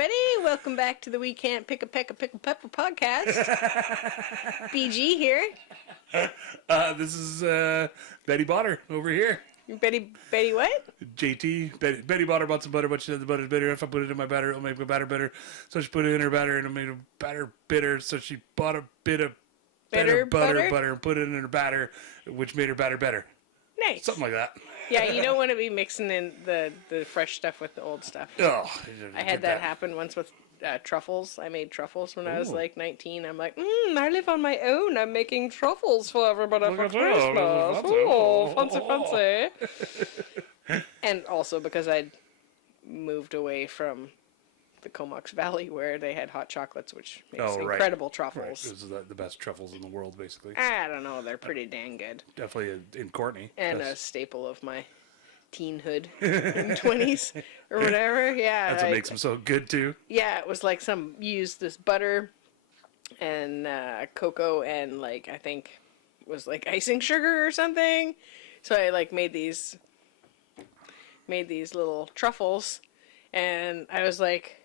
everybody. Welcome back to the We Can't Pick a Peck a Pickle Pepper podcast. BG here. This is Betty Botter over here. Betty what? JT. Betty Botter bought some butter, but she said the butter's bitter. If I put it in my batter, it'll make my batter better. So she put it in her batter, and it made her batter bitter. So she bought a bit of better butter and put it in her batter, which made her batter better. Nice. Something like that. Yeah, you don't want to be mixing in the fresh stuff with the old stuff. Oh, I had that happen once with truffles. I made truffles when I was like 19. I'm like, I live on my own. I'm making truffles for everybody for Christmas. Oh, fancy. And also because I'd moved away from the Comox Valley where they had hot chocolates, which makes incredible truffles. Right. This is the best truffles in the world, basically. I don't know. They're pretty dang good. Definitely in Courtney. And a staple of my teenhood and 20s or whatever. Yeah. That's what makes them so good, too. Yeah, it was like used this butter and cocoa and like, I think it was like icing sugar or something. So I like made these little truffles and I was like,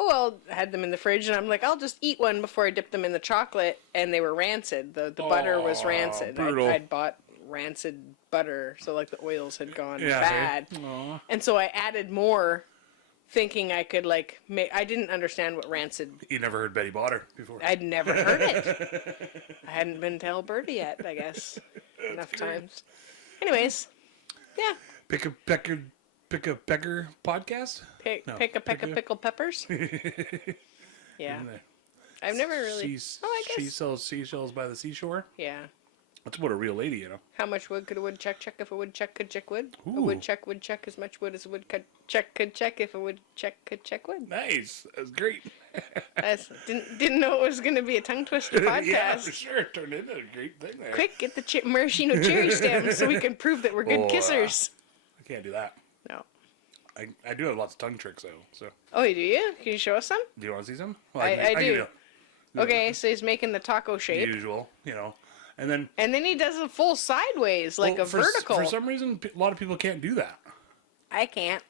oh, well, I had them in the fridge, and I'm like, I'll just eat one before I dip them in the chocolate, and they were rancid. The butter was rancid. I'd bought rancid butter, so, like, the oils had gone bad. Aww. And so I added more, thinking I could, like, I didn't understand what rancid... You never heard Betty Botter before. I'd never heard it. I hadn't been to Alberta yet, I guess, enough times. Anyways, yeah. Pick a pecker podcast? Pick a peck of pickled peppers? Yeah. I've never really... I guess. She sells seashells by the seashore? Yeah. That's what a real lady, you know. How much wood could a woodchuck chuck if a woodchuck could chuck wood? Ooh. A woodchuck would chuck as much wood as a woodchuck could chuck if a woodchuck could chuck wood. Nice. That's great. Didn't know it was going to be a tongue twister podcast. Yeah, for sure. It turned into a great thing there. Quick, get the maraschino cherry stem so we can prove that we're good kissers. I can't do that. No. I do have lots of tongue tricks, though. So. Oh, do you? Can you show us some? Do you want to see some? Well, I do. Okay, so he's making the taco shape. Usual, you know. And then he does a full sideways, like a vertical. For some reason, a lot of people can't do that. I can't.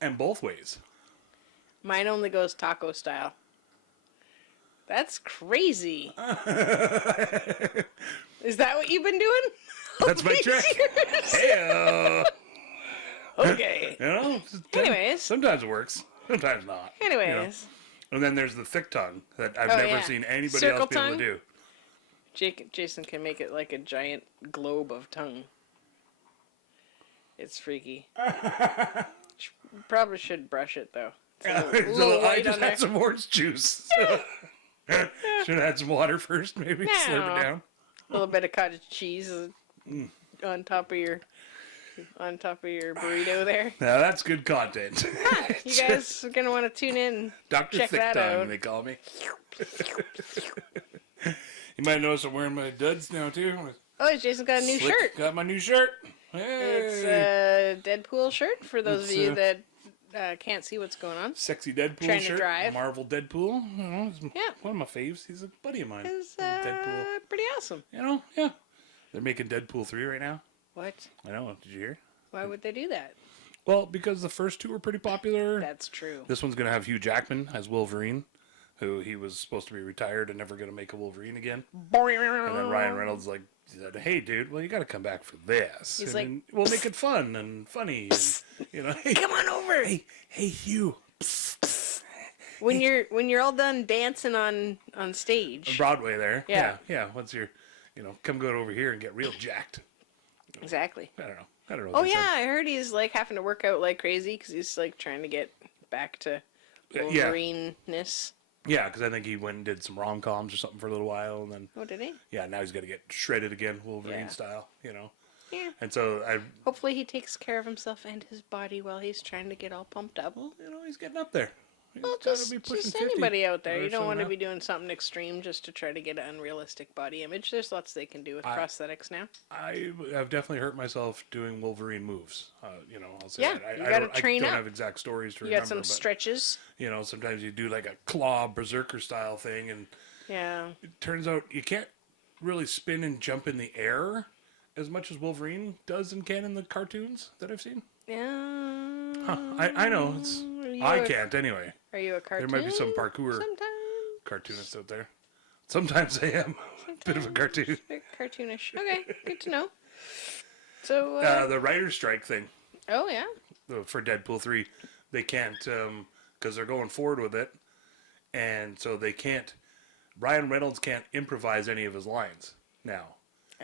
And both ways. Mine only goes taco style. That's crazy. Is that what you've been doing? That's my trick. Hey, okay. You know? Anyways. Sometimes it works. Sometimes not. Anyways. You know? And then there's the thick tongue that I've never seen anybody else be able to do. Jason can make it like a giant globe of tongue. It's freaky. Probably should brush it, though. I just had some orange juice. So. Should have had some water first, maybe. Slurp it down. A little bit of cottage cheese on top of your burrito there. Now that's good content. You guys are gonna want to tune in. Dr. Check that out. They call me. You might notice I'm wearing my duds now too. Oh, Jason got a new shirt. Got my new shirt. Hey. It's a Deadpool shirt for those of you that can't see what's going on. Sexy Deadpool Trying shirt. To drive. Marvel Deadpool. You know, one of my faves. He's a buddy of mine. It's Deadpool. Pretty awesome. You know, yeah. They're making Deadpool 3 right now. What? I know. Did you hear? Why would they do that? Well, because the first two were pretty popular. That's true. This one's going to have Hugh Jackman as Wolverine, who he was supposed to be retired and never going to make a Wolverine again. And then Ryan Reynolds said, "Hey, dude, well, you got to come back for this. He's and like, we'll make it fun and funny. And, you know, hey, come on over. Hey, Hugh. When you're all done dancing on stage, on Broadway there. Yeah. Once you're, come go over here and get real jacked. Exactly. I don't know. Oh yeah, I heard he's like having to work out like crazy because he's like trying to get back to Wolverine-ness. Yeah, because I think he went and did some rom-coms or something for a little while, and then. Oh, did he? Yeah, now he's got to get shredded again, Wolverine style. Yeah. And so hopefully he takes care of himself and his body while he's trying to get all pumped up. Well, he's getting up there. Well, just anybody out there. You don't want to be doing something extreme just to try to get an unrealistic body image. There's lots they can do with prosthetics now. I've definitely hurt myself doing Wolverine moves. I'll say that. You got to train up. I don't have exact stories to remember. You got some stretches. Sometimes you do like a claw berserker style thing, and it turns out you can't really spin and jump in the air as much as Wolverine does and can in the cartoons that I've seen. Yeah. Huh. I know. I can't anyway. Are you a cartoon? There might be some parkour cartoonist out there. Sometimes I am. A bit of a cartoon. Cartoonish. Okay, good to know. So the writer's strike thing. Oh yeah. For Deadpool 3, they can't because they're going forward with it, and so they can't. Ryan Reynolds can't improvise any of his lines now.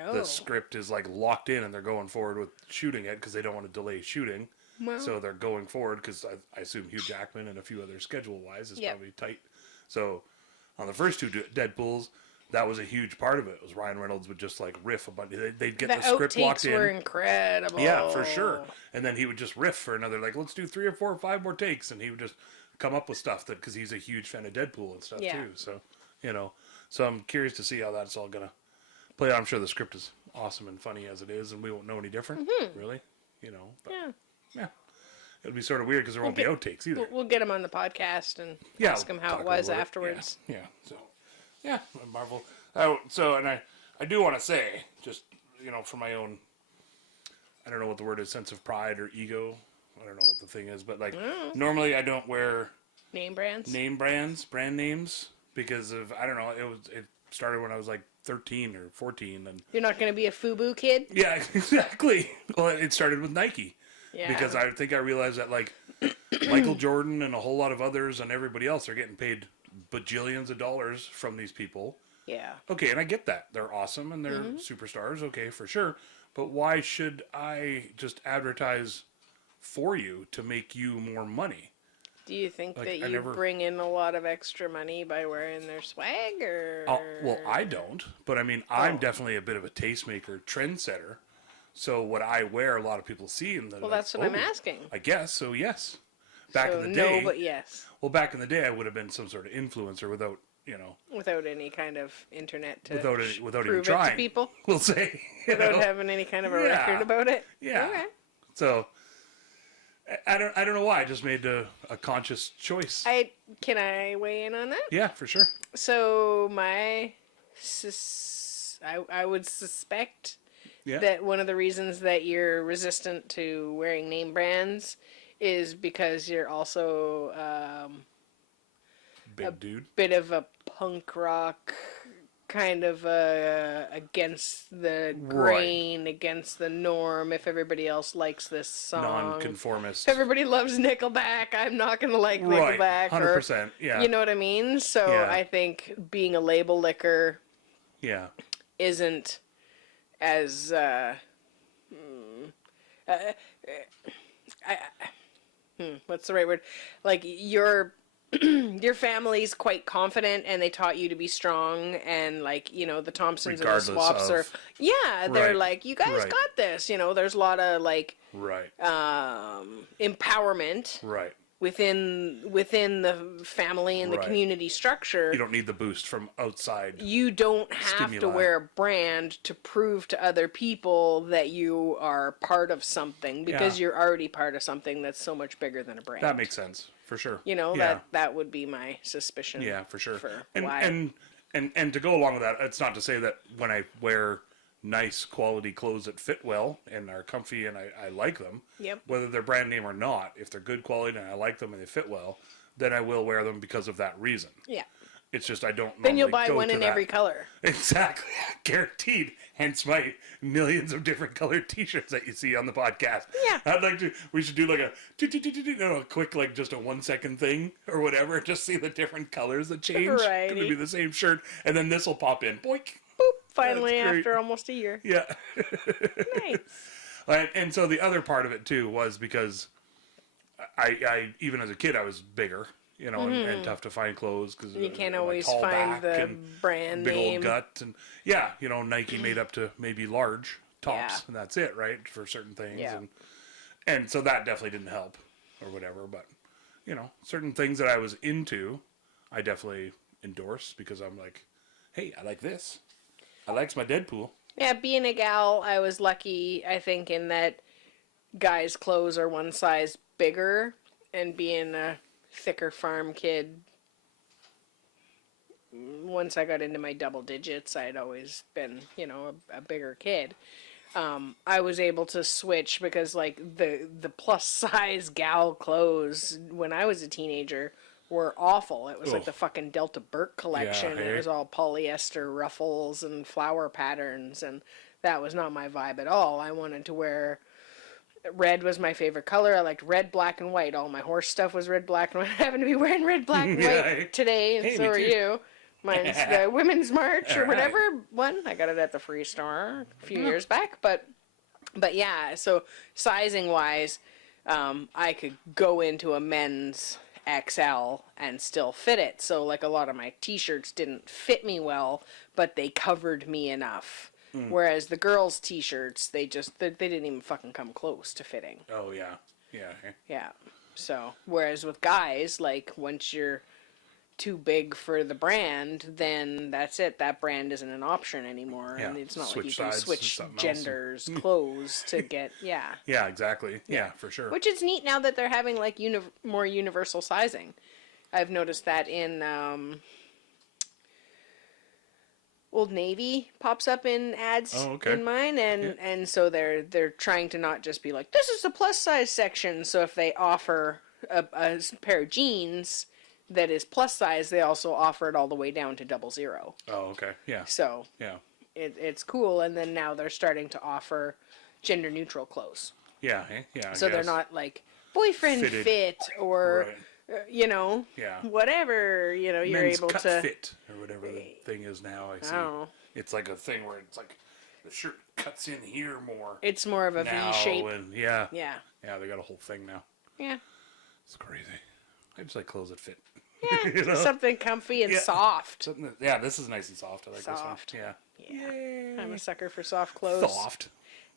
Oh. The script is like locked in, and they're going forward with shooting it because they don't want to delay shooting. Well. So they're going forward because I assume Hugh Jackman and a few others schedule-wise is probably tight. So on the first two Deadpools, that was a huge part of it. Was Ryan Reynolds would just like riff a bunch. They'd get the script locked in. The outtakes were incredible. Yeah, for sure. And then he would just riff for another, like, let's do 3 or 4 or 5 more takes, and he would just come up with stuff because he's a huge fan of Deadpool and stuff too. So, so I'm curious to see how that's all gonna play out. I'm sure the script is awesome and funny as it is, and we won't know any different, really. But, yeah. It'll be sort of weird because there won't be outtakes either. We'll get him on the podcast and ask him how it was afterwards. Yeah. So, yeah, Marvel. And I do want to say, just, for my own, I don't know what the word is, sense of pride or ego. I don't know what the thing is, but normally I don't wear brand names because of, I don't know, it started when I was like 13 or 14. And you're not going to be a FUBU kid? Yeah, exactly. Well, it started with Nike. Yeah. Because I think I realized that, like, Michael Jordan and a whole lot of others and everybody else are getting paid bajillions of dollars from these people. Yeah. Okay, and I get that. They're awesome and they're superstars, okay, for sure. But why should I just advertise for you to make you more money? Do you think that you bring in a lot of extra money by wearing their swag, or? Well, I don't. But, I mean, I'm definitely a bit of a tastemaker, trendsetter. So what I wear, a lot of people see, and well, that's what I'm asking. I guess so. Yes, back in the day. No, but yes. Well, back in the day, I would have been some sort of influencer without, without any kind of internet to without prove even trying. It to people. We'll say without having any kind of a record about it. Yeah. Okay. So I don't know why I just made a conscious choice. Can I weigh in on that? Yeah, for sure. So I would suspect. Yeah. That one of the reasons that you're resistant to wearing name brands is because you're also dude. Bit of a punk rock kind of against the grain, against the norm. If everybody else likes this song, non-conformist. If everybody loves Nickelback, I'm not going to like Nickelback. 100%. Yeah. You know what I mean? So I think being a label licker, isn't as what's the right word? Like your family's quite confident, and they taught you to be strong, and like the Thompsons and the Swaps are they're like, you guys got this. There's a lot of like empowerment within the family and the community structure. You don't need the boost from outside. You don't have to wear a brand to prove to other people that you are part of something, because you're already part of something that's so much bigger than a brand. That makes sense, for sure. That would be my suspicion. Yeah, for sure. Why. And to go along with that, it's not to say that when I wear nice quality clothes that fit well and are comfy and I like them, whether they're brand name or not, if they're good quality and I like them and they fit well, then I will wear them because of that reason. Yeah. It's just I don't Then you'll buy one in every color. Exactly. Guaranteed. Hence my millions of different colored t-shirts that you see on the podcast. Yeah. We should do like a quick, like just a 1 second thing or whatever. Just see the different colors that change. Right. It'll be the same shirt. And then this will pop in. Boink. Boop. Finally, after almost a year. Yeah. Nice. And so the other part of it too was because I even as a kid, I was bigger. And tough to find clothes because you can't always find the brand big name. Old gut and Nike made up to maybe large tops and that's it, right, for certain things. And so that definitely didn't help or whatever. But certain things that I was into, I definitely endorse because I'm like, hey, I like this. I likes my Deadpool. Yeah, being a gal, I was lucky, I think, in that guys' clothes are one size bigger, and being a thicker farm kid, once I got into my double digits, I'd always been, a bigger kid. I was able to switch because like the plus size gal clothes when I was a teenager were awful. It was like the fucking Delta Burke collection. Yeah, hey? It was all polyester ruffles and flower patterns, and that was not my vibe at all. I wanted to wear... Red was my favorite color. I liked red, black, and white. All my horse stuff was red, black, and white. I happen to be wearing red, black, and white today, and so are you. Mine's the Women's March or whatever one. I got it at the Free Store a few years back. But yeah, so sizing-wise, I could go into a men's XL and still fit it. So like a lot of my t-shirts didn't fit me well, but they covered me enough. Whereas the girls' t-shirts, they didn't even fucking come close to fitting. Oh, yeah. Yeah. Yeah. So, whereas with guys, like, once you're too big for the brand, then that's it. That brand isn't an option anymore. Yeah. And it's not Switch like you can switch genders, clothes to get, yeah. Yeah, exactly. Yeah, for sure. Which is neat now that they're having, like, more universal sizing. I've noticed that in... Old Navy pops up in ads in mine, and so they're trying to not just be like, this is the plus size section. So if they offer a pair of jeans that is plus size, they also offer it all the way down to 00. Oh, okay. Yeah. So yeah, it's cool. And then now they're starting to offer gender neutral clothes. Yeah. Yeah. So they're not like boyfriend fit or. Right. Whatever, you're Men's able cut to fit or whatever the thing is now. I see. It's like a thing where it's like the shirt cuts in here more. It's more of a now, V shape. And they got a whole thing now. Yeah, it's crazy. I just like clothes that fit. Yeah, something comfy and soft. This is nice and soft. I like soft. This one. Yeah. Yay. I'm a sucker for soft clothes. Soft.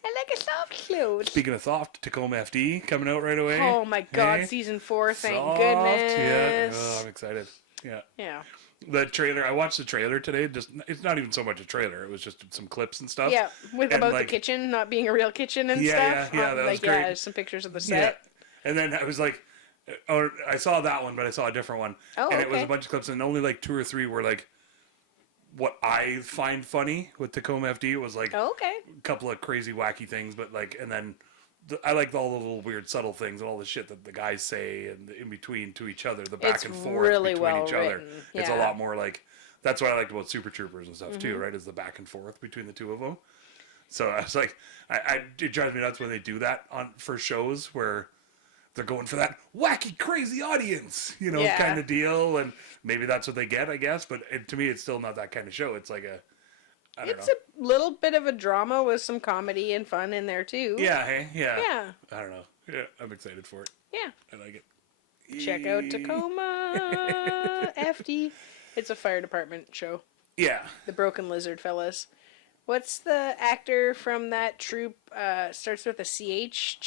I like a soft clothes. Speaking of soft, Tacoma FD coming out right away. Oh my God, season 4! Thank goodness. Yeah, I'm excited. Yeah. The trailer. I watched the trailer today. It's not even so much a trailer. It was just some clips and stuff. Yeah, about the kitchen not being a real kitchen and stuff. Yeah, that was great. Yeah, some pictures of the set. Yeah. And then I was like, I saw that one, but I saw a different one. Oh, and it was a bunch of clips, and only like 2 or 3 were like what I find funny with Tacoma FD. It was like a couple of crazy, wacky things, but like, and then I like all the little weird, subtle things and all the shit that the guys say and in between to each other, the back and forth really between each other. Yeah. It's a lot more like, that's what I liked about Super Troopers and stuff too, right? Is the back and forth between the two of them. So I was like, it drives me nuts when they do that for shows where they're going for that wacky, crazy audience, kind of deal. And maybe that's what they get, I guess. But to me, it's still not that kind of show. It's like I don't know. A little bit of a drama with some comedy and fun in there, too. Yeah, hey? Yeah. I don't know. Yeah, I'm excited for it. Yeah. I like it. Check out Tacoma FD. It's a fire department show. Yeah. The Broken Lizard fellas. What's the actor from that troupe? Starts with a CH.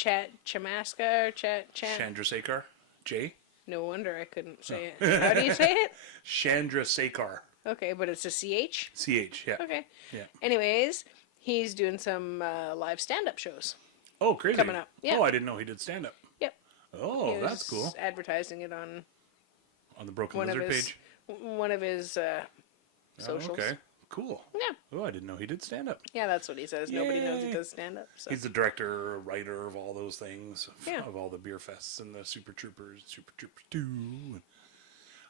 Chamaska or Chandrasekhar. J? No wonder I couldn't say it. How do you say it? Chandrasekhar. Okay, but it's a CH? CH, yeah. Okay. Yeah. Anyways, he's doing some live stand-up shows. Oh, crazy. Coming up. Yeah. Oh, I didn't know he did stand-up. Yep. Oh, that's cool. Advertising it on the Broken Lizard page? One of his socials. Oh, okay. Cool. Yeah. Oh, I didn't know he did stand-up. Yeah, that's what he says. Yay. Nobody knows he does stand-up. So. He's the director, writer of all those things, of all the beer fests and the Super Troopers 2. And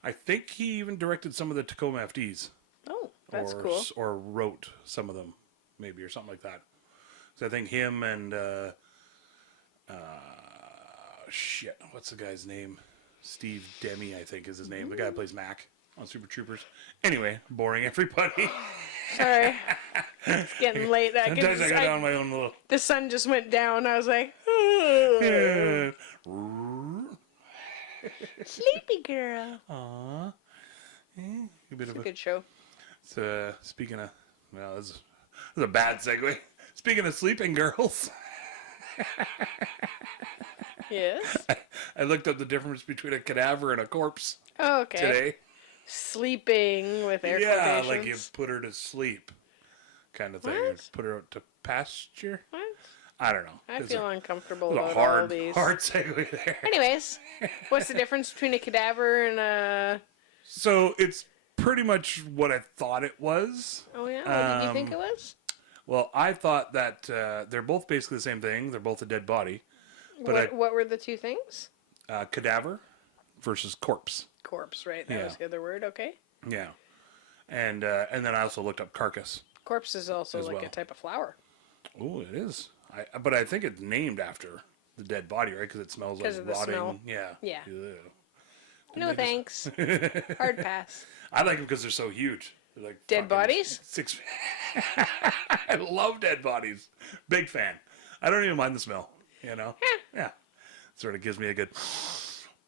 I think he even directed some of the Tacoma FDs. Oh, that's cool. Or wrote some of them, maybe, or something like that. So I think him and, what's the guy's name? Steve Demme, I think, is his name. The guy who plays Mac on Super Troopers. Anyway, boring everybody. Sorry. It's getting late. Sometimes I go down my own little... The sun just went down. I was like, sleepy girl. Aww. It's a good show. So, speaking of... Well, this is a bad segue. Speaking of sleeping girls... Yes? I looked up the difference between a cadaver and a corpse today. Sleeping with air quotations. Yeah, like you put her to sleep kind of thing. What? Put her out to pasture. What? I don't know. I feel uncomfortable about all these. Hard segue there. Anyways, what's the difference between a cadaver and a... So it's pretty much what I thought it was. Oh, yeah? What did you think it was? Well, I thought that they're both basically the same thing. They're both a dead body. But what were the two things? Cadaver versus corpse. Corpse, right? That was the other word. Okay. Yeah. And then I also looked up carcass. Corpse is also like a type of flower. Oh, it is. But I think it's named after the dead body, right? Because it smells like rotting. Smell. Yeah. Yeah. Ew. No thanks. Hard pass. I like them because they're so huge. They're like dead bodies? 6. I love dead bodies. Big fan. I don't even mind the smell. You know? Yeah. Sort of gives me a good...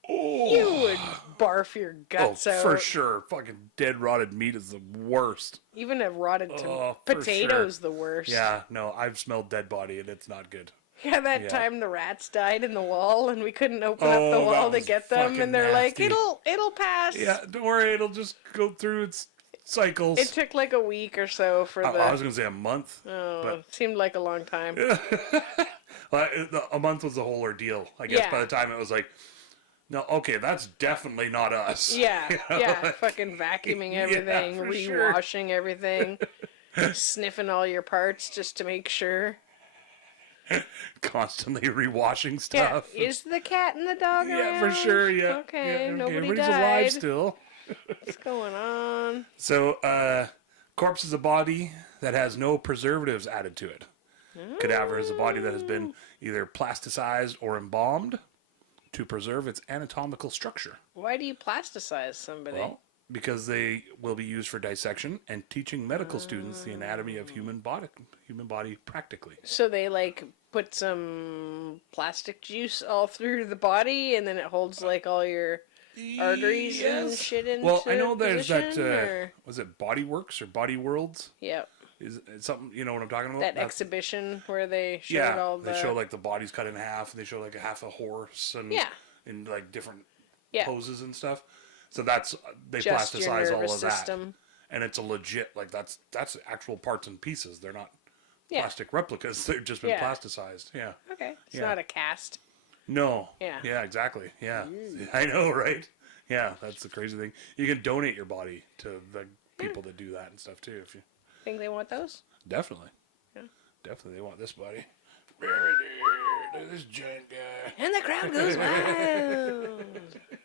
Oh. You would barf your guts out. For sure. Fucking dead rotted meat is the worst. Even a rotted potato's the worst. Yeah, no, I've smelled dead body and it's not good. Yeah, that time the rats died in the wall and we couldn't open up the wall to get them, and they're nasty. like, it'll pass. Yeah, don't worry, it'll just go through its cycles. It took like a week or so for I was gonna say a month. Oh, but... it seemed like a long time. A month was the whole ordeal, I guess. By the time it was like, no, okay, that's definitely not us. Yeah, fucking vacuuming everything, rewashing everything, sniffing all your parts just to make sure. Constantly rewashing stuff. Yeah, is the cat and the dog around? Yeah, for sure, yeah. Okay, nobody everybody's died. alive still. What's going on? So, corpse is a body that has no preservatives added to it. Cadaver is a body that has been either plasticized or embalmed to preserve its anatomical structure. Why do you plasticize somebody? Well, because they will be used for dissection and teaching medical students the anatomy of human body practically. So they like put some plastic juice all through the body, and then it holds like all your arteries and shit into Well, I know there's position, that. Was it Body Works or Body Worlds? Yep. Is it something, you know what I'm talking about? That exhibition where they showed all the... they show like the body's cut in half. They show like a half a horse and in like different poses and stuff. So they just plasticize all of system. That, and it's a legit that's actual parts and pieces. They're not plastic replicas. They've just been plasticized. Yeah. Okay. It's not a cast. No. Yeah. Yeah. Exactly. Yeah. I know, right? Yeah. That's the crazy thing. You can donate your body to the people that do that and stuff too. If you think they want those? Definitely. Yeah. Definitely, they want this body. Look at this giant guy. And the crowd goes wild.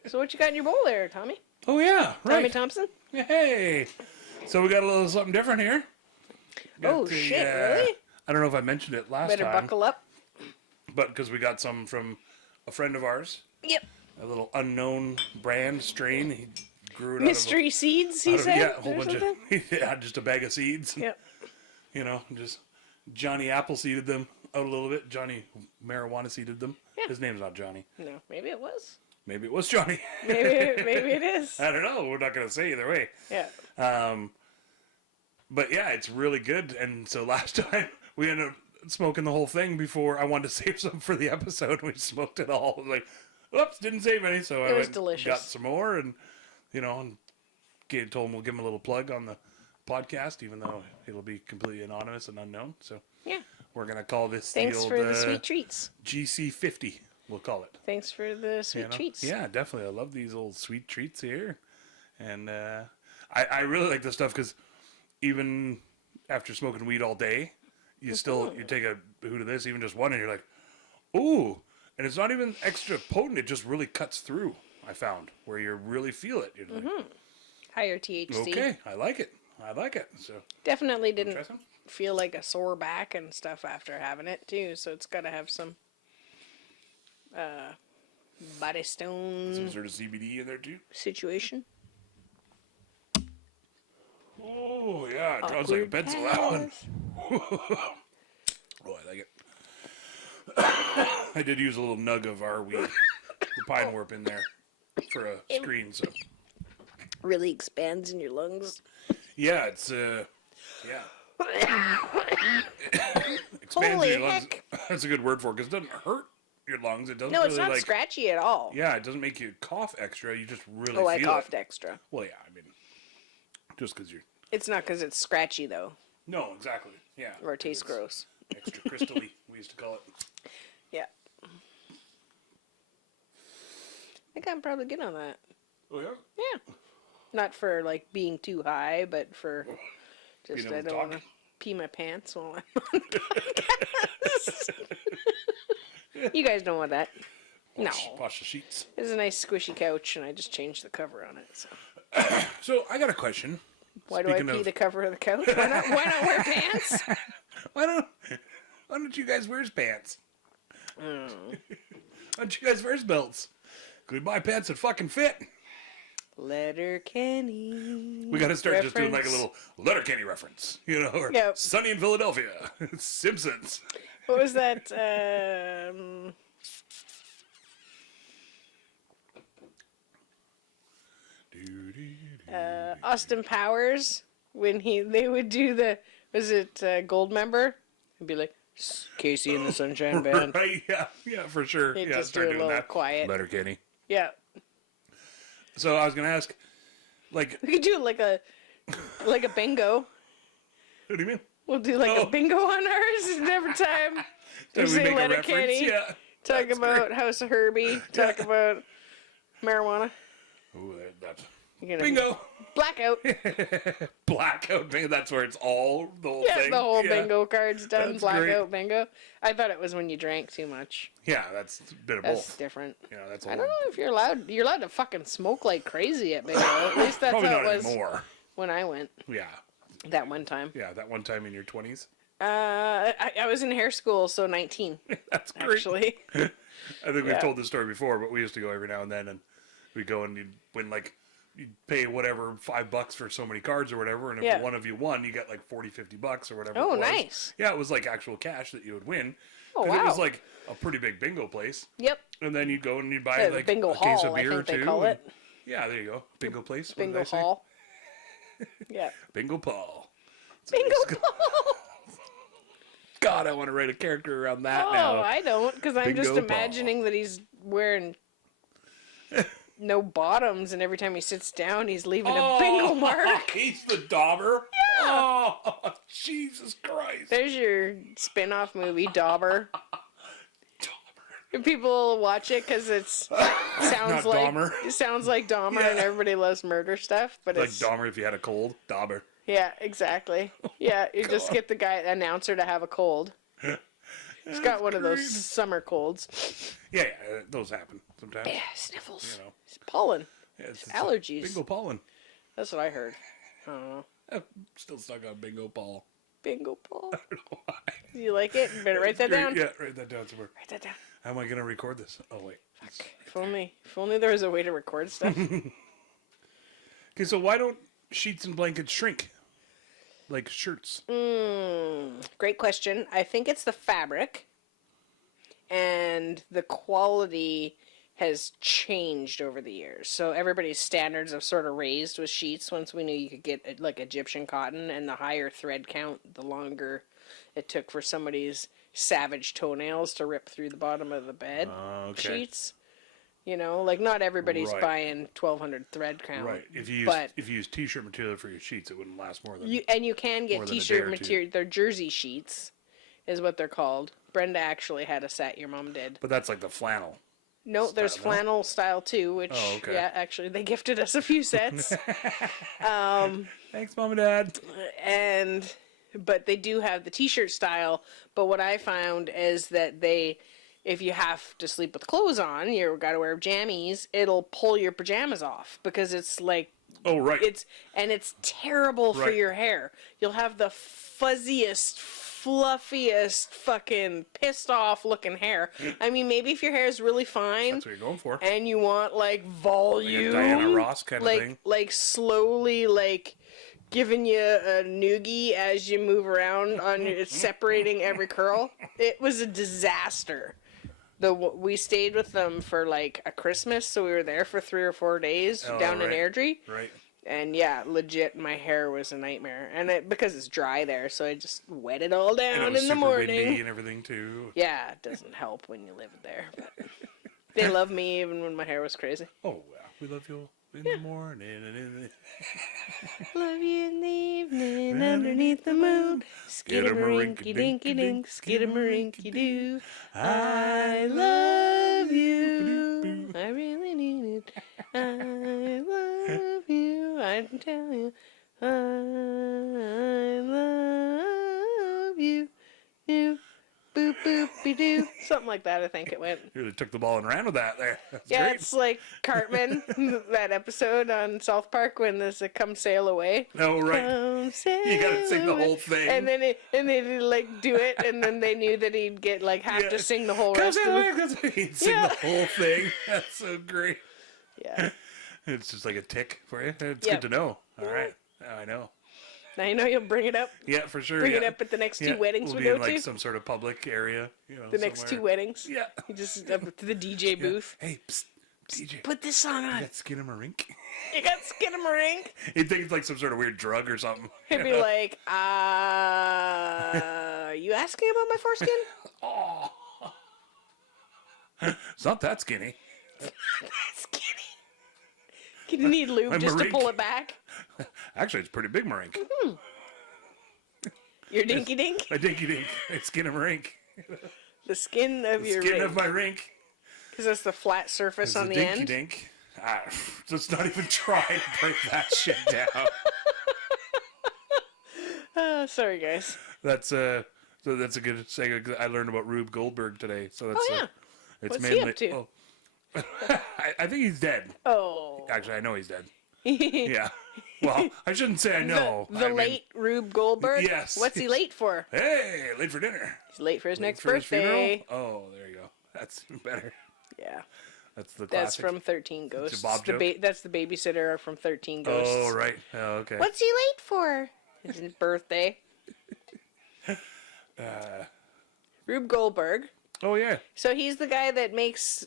So what you got in your bowl there, Tommy? Oh, yeah. Right. Tommy Thompson? Hey. So we got a little something different here. Shit, really? I don't know if I mentioned it last time. Better buckle up. But because we got some from a friend of ours. Yep. A little unknown brand strain. He grew it Mystery seeds, he said? Yeah, a whole bunch of... Yeah, just a bag of seeds. Yep. You know, just... Johnny Apple seeded them out a little bit. Johnny Marijuana seeded them. Yeah. His name's not Johnny. No, maybe it was. Maybe it was Johnny. maybe it is. I don't know. We're not going to say either way. Yeah. But yeah, it's really good. And so last time we ended up smoking the whole thing before I wanted to save some for the episode. We smoked it all. Like, oops, didn't save any. So I went delicious. Got some more and, you know, and told him we'll give him a little plug on the podcast, even though it'll be completely anonymous and unknown. So yeah, we're gonna call this thanks for the sweet treats. GC50, we'll call it. Thanks for the sweet treats. Yeah, definitely. I love these old sweet treats here, and I really like this stuff because even after smoking weed all day, you take a hoot of this, even just one, and you're like, ooh, and it's not even extra potent. It just really cuts through. I found where you really feel it. You're like, higher THC. Okay, I like it. So definitely didn't feel like a sore back and stuff after having it too. So it's got to have some body stone. Some sort of CBD in there too. Situation. Oh yeah, it draws like a pencil. That one. Oh, I like it. I did use a little nug of our weed, the pine warp, in there for a screen. So really expands in your lungs. Yeah, it's expands your lungs. That's a good word for it, because it doesn't hurt your lungs. It doesn't. No, it's really, not scratchy at all. Yeah, it doesn't make you cough extra. You just really feel I coughed extra. Well, yeah, I mean, just because you're. It's not because it's scratchy though. No, exactly. Yeah. Or it tastes gross. Extra crystally, we used to call it. Yeah. I think I'm probably good on that. Oh yeah. Yeah. Not for like being too high, but for just I don't want to pee my pants while I'm on the podcast. You guys don't want that. Wash the sheets. It's a nice squishy couch, and I just changed the cover on it. So, I got a question. Why do I pee the cover of the couch? Why not wear pants? Why don't you guys wear pants? Why don't you guys wear belts? Could buy pants that fucking fit. Letterkenny. We got to start just doing like a little Letterkenny reference, or Sunny in Philadelphia, Simpsons. What was that? Austin Powers, when they would do was it Goldmember? He'd be like, Casey and the Sunshine Band. Right, yeah, for sure. He'd just do a little quiet. Letterkenny. Yeah. So I was gonna ask, we could do like a bingo. What do you mean? We'll do a bingo on ours, and every time we say Letterkenny, talk about great. House of Herbie, talk about marijuana. Ooh, that's bingo. Blackout. Blackout bingo. That's where it's all the whole thing. Yeah, the whole bingo card's done. That's blackout great. Bingo. I thought it was when you drank too much. Yeah, that's a bit of both. That's different. Yeah, that's. I don't know if you're allowed. You're allowed to fucking smoke like crazy at bingo. At least that's probably how not it was anymore. When I went. Yeah. That one time. Yeah, that one time in your 20s. I was in hair school, so 19. That's great. Actually. I think we've told this story before, but we used to go every now and then, and we'd go and you'd win you'd pay whatever $5 for so many cards or whatever, and if one of you won, you got like $40-50 or whatever. Oh, nice. Yeah, it was like actual cash that you would win. Oh, wow. It was like a pretty big bingo place. Yep. And then you'd go and you'd buy like bingo a case hall, of beer I or think two. They call it. Yeah, there you go. Bingo place. Bingo hall. Yeah. Bingo Paul. Bingo Paul. God, I want to write a character around that now. Oh, I don't, because I'm just imagining that he's wearing no bottoms, and every time he sits down, he's leaving a bingo mark. He's the dauber? Yeah. Oh, Jesus Christ. There's your spin-off movie, Dauber. People watch it because it sounds like Dahmer, and everybody loves murder stuff. But it's like Dahmer if you had a cold. Dauber. Yeah, exactly. Yeah, you just get the announcer to have a cold. He's got one of those summer colds. Yeah, those happen sometimes. Yeah, sniffles. It's pollen. Yeah, it's allergies. Bingo pollen. That's what I heard. I don't know. I'm still stuck on Bingo Paul. Bingo Paul. I don't know why. Do you like it? You better write that down. Yeah, write that down somewhere. Write that down. How am I going to record this? Oh, wait. Fuck. If only there was a way to record stuff. Okay, so why don't sheets and blankets shrink? Like shirts? Great question. I think it's the fabric. And the quality has changed over the years. So everybody's standards have sort of raised with sheets once we knew you could get like Egyptian cotton, and the higher thread count, the longer it took for somebody's savage toenails to rip through the bottom of the bed sheets. Not everybody's buying 1,200 thread count. Right. If you use t-shirt material for your sheets, it wouldn't last more than you can get t-shirt material. They're jersey sheets, is what they're called. Brenda actually had a set. Your mom did. But that's like the flannel. No, there's flannel style too, which actually they gifted us a few sets. Thanks, Mom and Dad. But they do have the t-shirt style. But what I found is that if you have to sleep with clothes on, you got to wear jammies. It'll pull your pajamas off because it's like. Oh right. It's terrible for your hair. You'll have the fuzziest, fluffiest, fucking pissed off looking hair. I mean, maybe if your hair is really fine. That's what you're going for. And you want volume. Like a Diana Ross kind of thing. Like slowly, giving you a noogie as you move around separating every curl. It was a disaster. We stayed with them for a Christmas, so we were there for 3 or 4 days down in Airdrie. Right. And yeah, legit, my hair was a nightmare, and because it's dry there, so I just wet it all down in the morning. Windy and everything too. Yeah, it doesn't help when you live there. But they love me even when my hair was crazy. Oh yeah, we love you in the morning and in the. Love you in the evening underneath the moon. Skidamarinky dinky dink, skidamarinky doo. I love you. I really need it. I love you. I can tell you. I love you. You boop boop beep. Scooby-Doo. Something like that, I think it went. You really took the ball and ran with that there. That's yeah, great. it's like Cartman, that episode on South Park when there's a Come Sail Away. Oh, right. Come sail You gotta sing the away. whole thing. And then they like do it, and then they knew that he'd get like have to sing the whole rest of the... He'd sing the whole thing. That's so great. Yeah. It's just like a tick for you. It's good to know. All right. Now I know. Now you know you'll bring it up. Yeah, for sure. Bring it up at the next two weddings we'll we be go in, like, to. some sort of public area. You know, The next two weddings. Yeah. You just up to the DJ booth. Hey, psst, DJ. Put this song on. You got Skinamarink? You got Skinamarink? He'd think it's like some sort of weird drug or something. He'd be like, you asking about my foreskin? Oh. It's not that skinny. Skinny. You need lube just to pull it back? Actually, it's pretty big marink. Mm-hmm. Your dinky dink? My dinky dink. It's Skinamarink. The skin of your skin rink. of my rink. Because that's the flat surface on the dinky end? Dink. Let's not even try to break that shit down. Sorry, guys. That's so that's a good segue. I learned about Rube Goldberg today. So that's it's What's mainly, he up to? Oh, I think he's dead. Oh. Actually, I know he's dead. Yeah. Well, I shouldn't say I know. The late Rube Goldberg? Yes. What's he late for? Hey, late for dinner. He's late for his next For his birthday. funeral? Oh, there you go. That's better. Yeah. That's the That's classic. from 13 Ghosts. It's a Bob joke? That's the babysitter from 13 Ghosts. Oh, right. Oh, okay. What's he late for? It's his birthday. Rube Goldberg. Oh, yeah. So he's the guy that makes,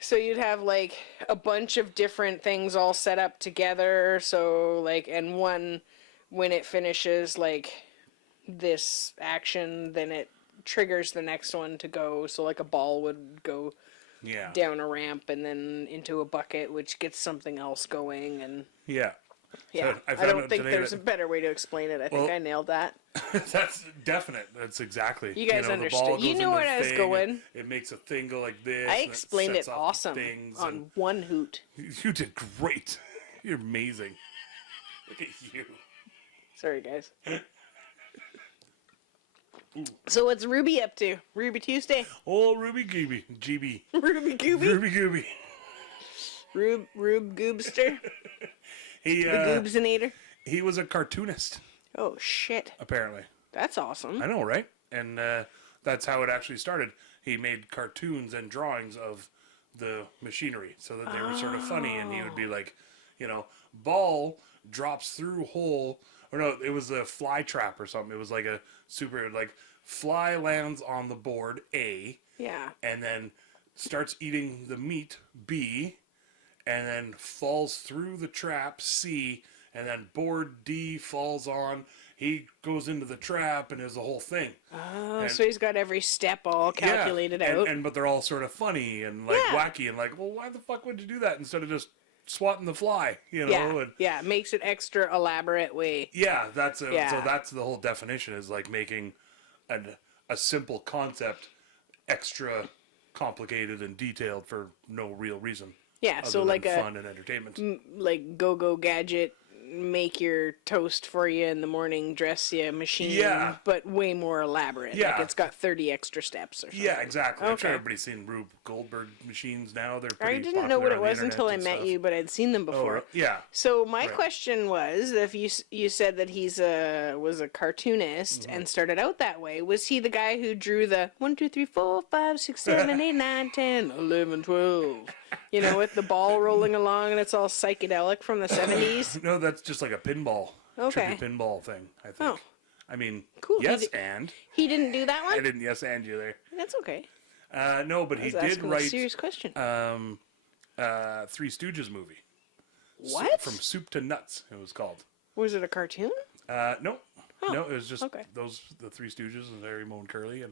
so you'd have, like, a bunch of different things all set up together. So, like, and one, when it finishes, like, this action, then it triggers the next one to go. So, like, a ball would go down a ramp and then into a bucket, which gets something else going. And Yeah. yeah, So I don't think there's a better way to explain it. I think I nailed that. That's definite. That's exactly. You guys understood. You knew where I was going. It makes a thing go like this. I explained it sets off awesome things on one hoot. You did great. You're amazing. Look at you. Sorry, guys. So what's Ruby up to? Ruby Tuesday? Oh, Ruby Gooby. GB. Ruby Gooby? Ruby Gooby. Rube Goobster? The Goobsinator? He was a cartoonist. Oh, shit. Apparently. That's awesome. I know, right? And that's how it actually started. He made cartoons and drawings of the machinery so that they were sort of funny. And he would be like, ball drops through hole. Or no, it was a fly trap or something. It was like a super, like, fly lands on the board, A. Yeah. And then starts eating the meat, B. And then falls through the trap, C. And then board D falls on. He goes into the trap and is the whole thing. Oh, so he's got every step all calculated out. But they're all sort of funny and like wacky and like, well, why the fuck would you do that instead of just swatting the fly? Yeah, makes it extra elaborate way. Yeah, so that's the whole definition, is like making a simple concept extra complicated and detailed for no real reason. Yeah, so like fun and entertainment. Like go gadget, make your toast for you in the morning, dress you machine, but way more elaborate. Yeah. Like it's got 30 extra steps or something. Yeah, exactly. Okay. I'm sure everybody's seen Rube Goldberg machines now. They're pretty I didn't know what it was until I met stuff. you, but I'd seen them before. Yeah. So my question was, if you said that was a cartoonist and started out that way, was he the guy who drew the 1, 2, 3, 4, 5, 6, 7, 8, 9, 10, 11, 12? With the ball rolling along and it's all psychedelic from the 70s? No, that's just like a pinball. Okay. Tricky pinball thing, I think. Oh. I mean, Cool. yes, and. He didn't do that one? I didn't yes and you there. That's okay. No, but he did write a serious question. Three Stooges movie. What? From Soup to Nuts, it was called. Was it a cartoon? No. Oh, No, it was just the Three Stooges and Harry, Moe, and Curly,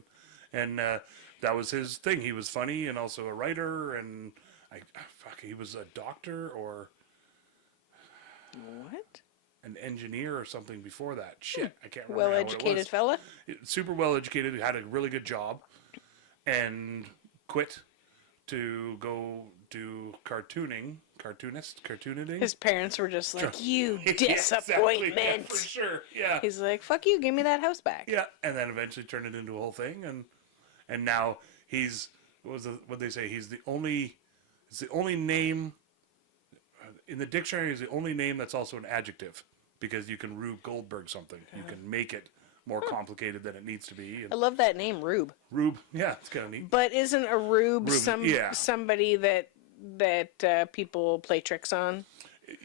and that was his thing. He was funny and also a writer, and he was a doctor or what? An engineer or something before that. Shit, I can't remember. Well-educated fella? Super well-educated, had a really good job, and quit to go do cartooning cartooning. His parents were just like, you disappointment. Yeah, exactly. Yeah, for sure. Yeah. He's like, fuck you, give me that house back. Yeah, and then eventually turned it into a whole thing, and now he's what they say? He's the only. It's the only name in the dictionary. Is the only name that's also an adjective because you can Rube Goldberg something. You can make it more complicated than it needs to be. I love that name, Rube. Rube, yeah, it's kind of neat. But isn't a Rube somebody that people play tricks on?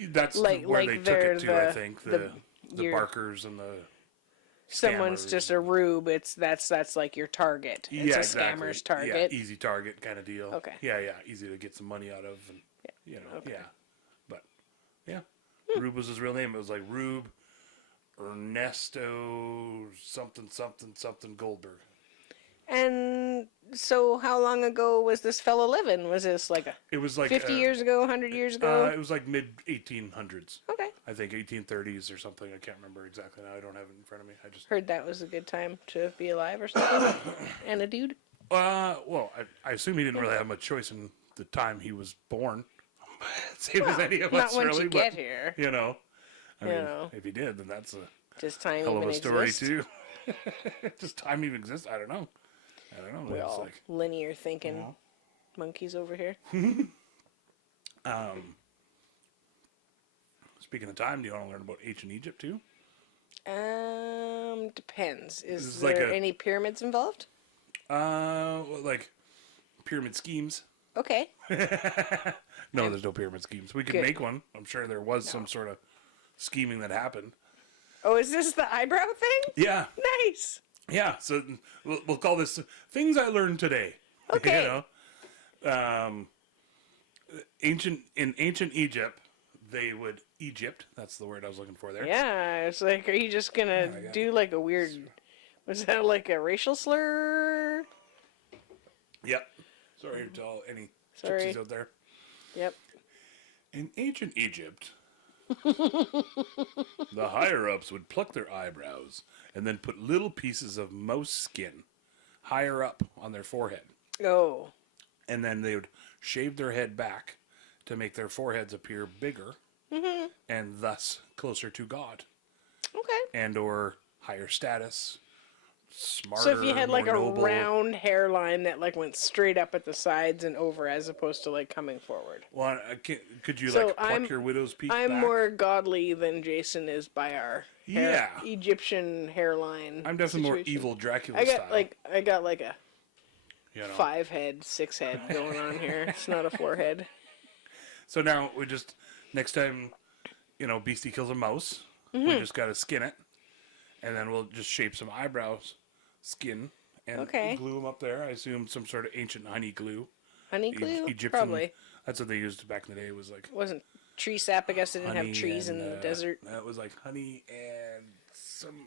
That's where they took it to. I think the barkers and the someone's just a Rube. That's like your target. It's a scammer's target. Yeah, easy target kind of deal. Okay. Yeah, easy to get some money out of, and But yeah, Rube was his real name. It was like Rube Ernesto something Goldberg. And so, how long ago was this fella living? Was this it was like 50 years ago, 100 years ago? It was like mid 1800s. Okay. I think 1830s or something. I can't remember exactly now. I don't have it in front of me. I just heard that was a good time to be alive or something. And a dude. Well, I assume he didn't really have much choice in the time he was born. Same as any of us, not once really. you get here. I mean, if he did, then that's a just time hell of a story exists. too. Just time even exists. I don't know. We're all linear thinking monkeys over here. Speaking of time, do you want to learn about ancient Egypt too? Depends. Is there any pyramids involved? Like pyramid schemes. Okay. No, there's no pyramid schemes. We could make one. I'm sure there was some sort of scheming that happened. Oh, is this the eyebrow thing? Yeah. Nice. Yeah, so we'll call this Things I Learned Today. Okay. In ancient Egypt, Egypt, that's the word I was looking for there. Yeah, it's like, are you just going to do like a weird, was that like a racial slur? Yep. Sorry to all any gypsies out there. Yep. In ancient Egypt, the higher-ups would pluck their eyebrows and then put little pieces of mouse skin higher up on their forehead. Oh. And then they would shave their head back to make their foreheads appear bigger and thus closer to God. Okay. And or higher status, smarter, so if you had like a noble. round hairline that like went straight up at the sides and over as opposed to like coming forward. Well, could you like pluck your widow's peak I'm back? more godly than Jason is by our Egyptian hairline. I'm definitely more evil Dracula style. I got like a 5 head, 6 head going on here. It's not a 4 head. So now we just next time, Beastie kills a mouse, we just gotta skin it, and then we'll just shape some eyebrows, skin, and glue them up there. I assume some sort of ancient honey glue. Honey glue? Egyptian, probably. That's what they used back in the day. It was like it wasn't tree sap. I guess they didn't have trees in the desert. That was like honey and some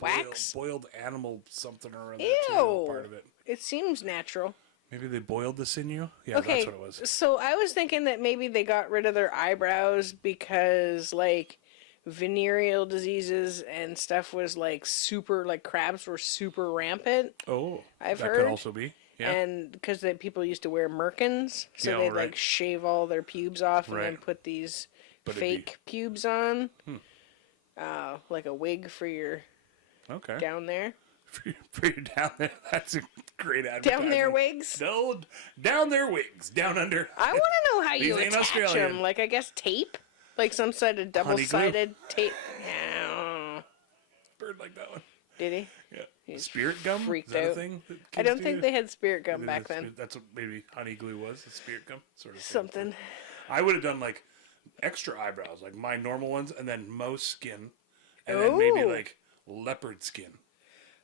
wax, boiled animal something or other. Ew! Part of it. It seems natural. Maybe they boiled the sinew? Yeah, okay, that's what it was. So I was thinking that maybe they got rid of their eyebrows because, like, venereal diseases and stuff was, like, super, like, crabs were super rampant. Oh, I've heard. That could also be. Yeah. And because people used to wear merkins, so they'd, like, shave all their pubes off and then put these fake pubes on. Like a wig for your down there. For you down there, that's a great advertisement. Down there wigs? No, down there wigs. Down under. I want to know how you attach them. Like, I guess tape? Like some sort of double-sided tape? No. Bird like that one. Did he? Yeah. Spirit gum? Freaked Is that out. a thing I don't think they had spirit gum back then. That's what maybe honey glue was, the spirit gum sort of thing. Something. I would have done like extra eyebrows, like my normal ones, and then mouse skin, and then maybe like leopard skin.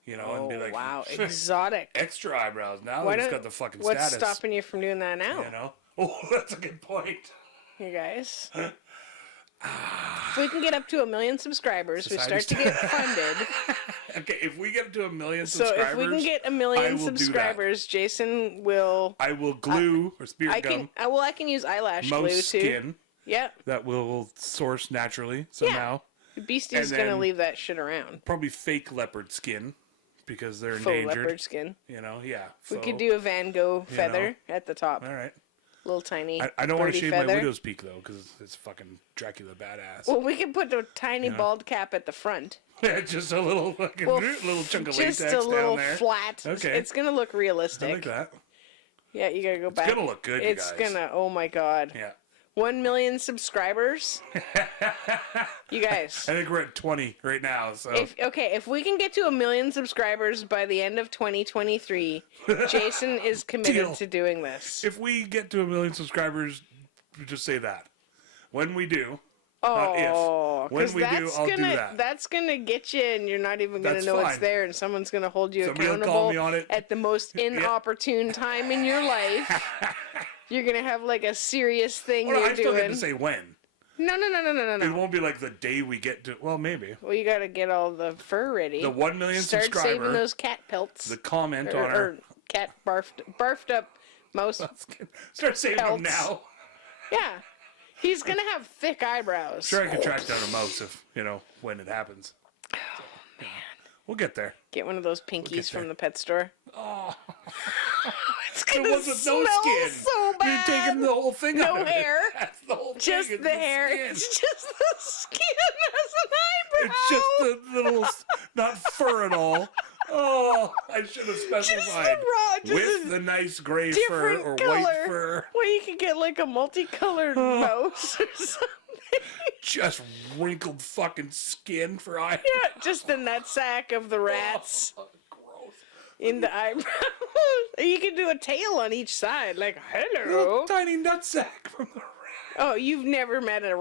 And be like, wow, exotic. Extra eyebrows. Now they just got the fucking what's status. What's stopping you from doing that now? Oh, that's a good point. You guys. If we can get up to 1 million subscribers, we start to get funded. Okay, if we get up to 1 million subscribers, so if we can get 1 million subscribers, Jason will. I will glue or spirit gum. I can use eyelash glue too. Skin. Yep. That will source naturally somehow. Yeah. Beastie's gonna leave that shit around. Probably fake leopard skin. Because they're faux endangered. leopard skin. Yeah. We could do a Van Gogh feather at the top. All right. Little tiny. I don't want to shave feather. my widow's peak though, because it's fucking Dracula badass. Well, we can put a tiny bald cap at the front. Yeah, just a little fucking little chunk of latex Just a little down there. flat. Okay. It's gonna look realistic. I like that. Yeah, you gotta go back. It's gonna look good, you guys. It's gonna. Oh my god. Yeah. 1 million subscribers. You guys. I think we're at 20 right now. So If we can get to 1 million subscribers by the end of 2023, Jason is committed Deal. to doing this. if we get to 1 million subscribers, just say that. When we do, Oh, not if. When we do, I'll do that. That's gonna get you, and you're not even gonna That's know it's fine. there, and someone's gonna hold you Somebody will accountable call me on it. at the most inopportune time in your life. You're gonna have like a serious thing Well, you're I still doing. get to say when. No. It won't be like the day we get to. Well, maybe. Well, you gotta get all the fur ready. The 1 million Start subscriber. saving those cat pelts. The comment or, on our. or cat barfed up mouse. Start saving them pelts. now. Yeah, he's gonna have thick eyebrows. Sure, I can track down a mouse if when it happens. Oh man. We'll get there. Get one of those pinkies from the pet store. Oh. It's There gonna wasn't no smell skin. so bad. You're taking the whole thing out No of it. hair. That's the whole thing. Just It's the hair. skin. It's just the skin as an eyebrow. It's just the little, not fur at all. Oh, I should have specified. With the nice gray fur or color. white fur. Well, you could get like a multicolored mouse or something. Just wrinkled fucking skin for eyes. Yeah, just the nutsack of the rats Gross. in the eyebrow. You can do a tail on each side, like hello. Little tiny nutsack from the rat. Oh, you've never met a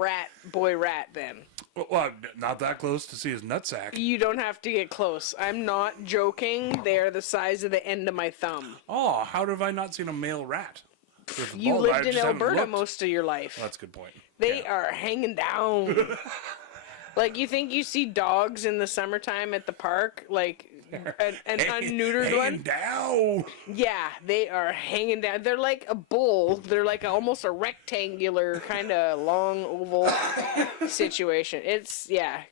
boy rat then. Well, I'm not that close to see his nutsack. You don't have to get close. I'm not joking. They are the size of the end of my thumb. Oh, how have I not seen a male rat? You I lived in just haven't Alberta looked. most of your life. Well, that's a good point. They Yeah. are hanging down. Like, you think you see dogs in the summertime at the park? Like, an unneutered one? Hanging down. Yeah, they are hanging down. They're like a bowl. They're like almost a rectangular, kind of long oval situation.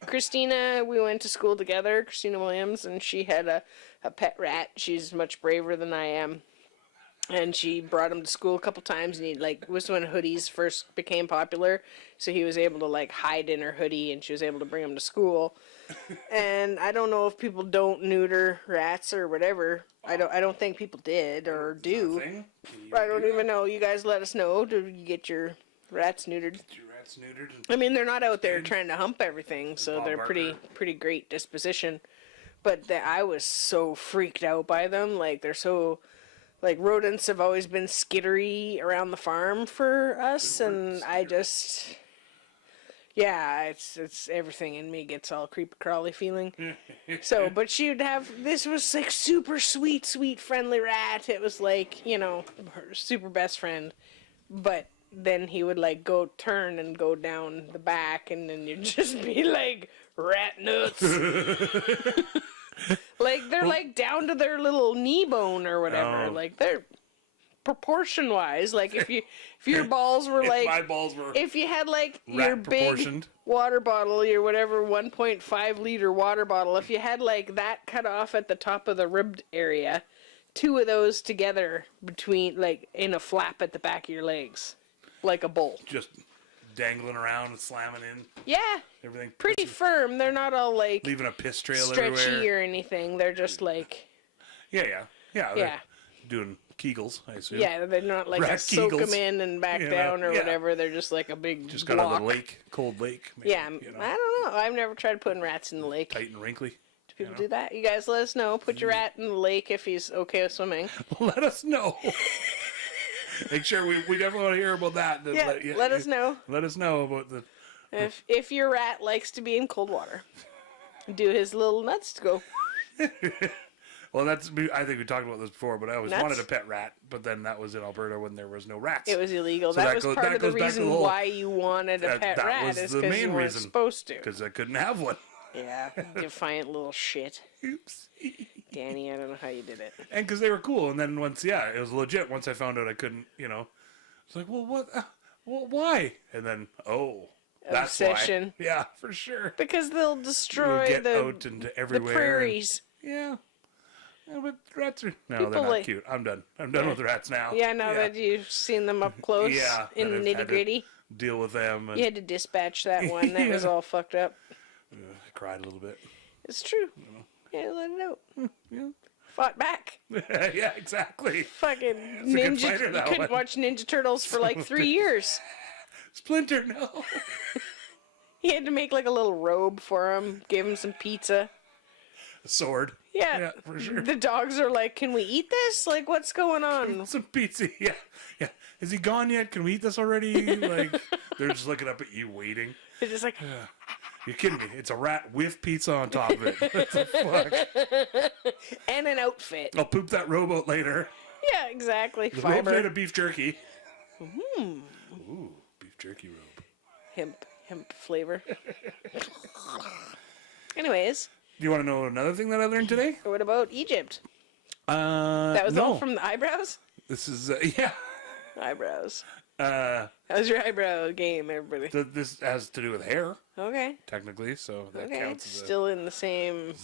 Christina, we went to school together, Christina Williams, and she had a pet rat. She's much braver than I am. And she brought him to school a couple times, and he was when hoodies first became popular, so he was able to hide in her hoodie, and she was able to bring him to school. And I don't know if people don't neuter rats or whatever. I don't think people did or do. I don't even know. You guys let us know. Do you get your rats neutered? Get your rats neutered. I mean, they're not out there trying to hump everything, so they're pretty great disposition. But I was so freaked out by them. They're so. Rodents have always been skittery around the farm for us, and I just, it's everything in me gets all creepy crawly feeling. So, but this was super sweet, friendly rat. It was her super best friend, but then he would go turn and go down the back, and then you'd just be like, rat nuts. They're down to their little knee bone or whatever. Oh. They're proportion wise. If your balls were my balls were if you had your big water bottle, your whatever 1.5 liter water bottle, if you had that cut off at the top of the ribbed area, two of those together between in a flap at the back of your legs, like a bowl. Just dangling around and slamming in. Yeah. Everything pretty firm. They're not all leaving a piss trail stretchy everywhere or anything. They're just Yeah. They're doing Kegels, I assume. Yeah, they're not soak them in and back down or whatever. They're just a big just block. got out of the lake, cold lake. Maybe, I don't know. I've never tried putting rats in the lake. Tight and wrinkly. Do people do that? You guys let us know. Put your rat in the lake if he's okay with swimming. Let us know. Make sure we definitely want to hear about that. Let us know. Let us know about the. If your rat likes to be in cold water, do his little nuts to go. Well, I think we talked about this before, but I always wanted a pet rat, but then that was in Alberta when there was no rats. It was illegal. So that was part of the reason why you wanted a pet rat. That was the main reason. Supposed to. Because I couldn't have one. Yeah, defiant little shit. Oops. Danny, I don't know how you did it. And because they were cool, and then once, it was legit. Once I found out I couldn't, it's like, well, what? Well, why? And then, that's obsession. Why. Yeah, for sure. Because they'll destroy out into everywhere. the prairies. Yeah. Yeah, but rats are... No, People they're not like... cute. I'm done. I'm done with rats now. Yeah, now that you've seen them up close in the nitty-gritty. Deal with them. And... You had to dispatch that one. That was all fucked up. I cried a little bit. It's true. Yeah, let it out. Yeah. Fought back. Yeah, exactly. Fucking Ninja. Fighter, you couldn't watch Ninja Turtles for like 3 years. Splinter, no. He had to make like a little robe for him. Gave him some pizza. A sword. Yeah, for sure. The dogs are like, "Can we eat this? Like, what's going on?" Some pizza. Yeah. Is he gone yet? Can we eat this already? Like, they're just looking up at you, waiting. They're just like, "You're kidding me? It's a rat with pizza on top of it. What the fuck?" And an outfit. I'll poop that robe out later. Yeah, exactly. The Fiber. robe's made of beef jerky. Ooh, beef jerky robe. Hemp flavor. Anyways. Do you want to know another thing that I learned today? What about Egypt? That was no. all from the eyebrows? This is, yeah. Eyebrows. How's your eyebrow game, everybody? This has to do with hair. Okay. Technically, so that counts as still in the same...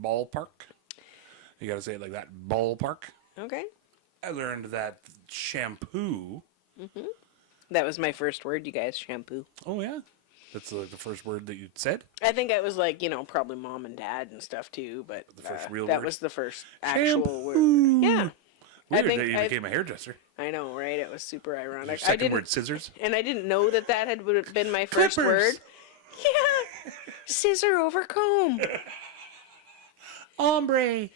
Ballpark. You gotta say it like that. Ballpark. Okay. I learned that shampoo... Mm-hmm. That was my first word, you guys, shampoo. Oh, yeah? That's like the first word that you said? I think I was like, probably mom and dad and stuff too, but the first real that word? was the first shampoo. actual word. Yeah. Weird that you became a hairdresser. I know, right? It was super ironic. Your second word, scissors? And I didn't know that had would have been my first word. Yeah. Scissor over comb. Ombre.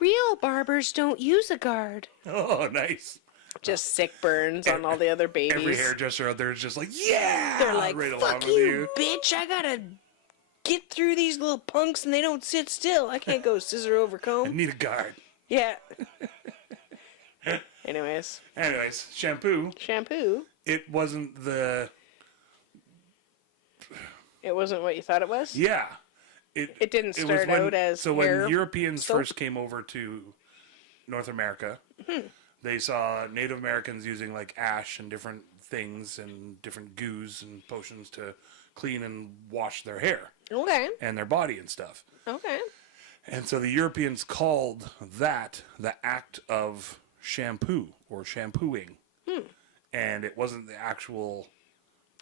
Real barbers don't use a guard. Oh, nice. Just sick burns on all the other babies. Every hairdresser out there is just like, yeah! They're like, right fuck along with you, bitch, I gotta get through these little punks and they don't sit still. I can't go scissor over comb. I need a guard. Yeah. Anyways, shampoo. Shampoo. It wasn't It wasn't what you thought it was? Yeah. It didn't start out as So hair when Europeans soap? first came over to North America, they saw Native Americans using like ash and different things and different goos and potions to clean and wash their hair. Okay. And their body and stuff. Okay. And so the Europeans called that the act of shampoo or shampooing. And it wasn't the actual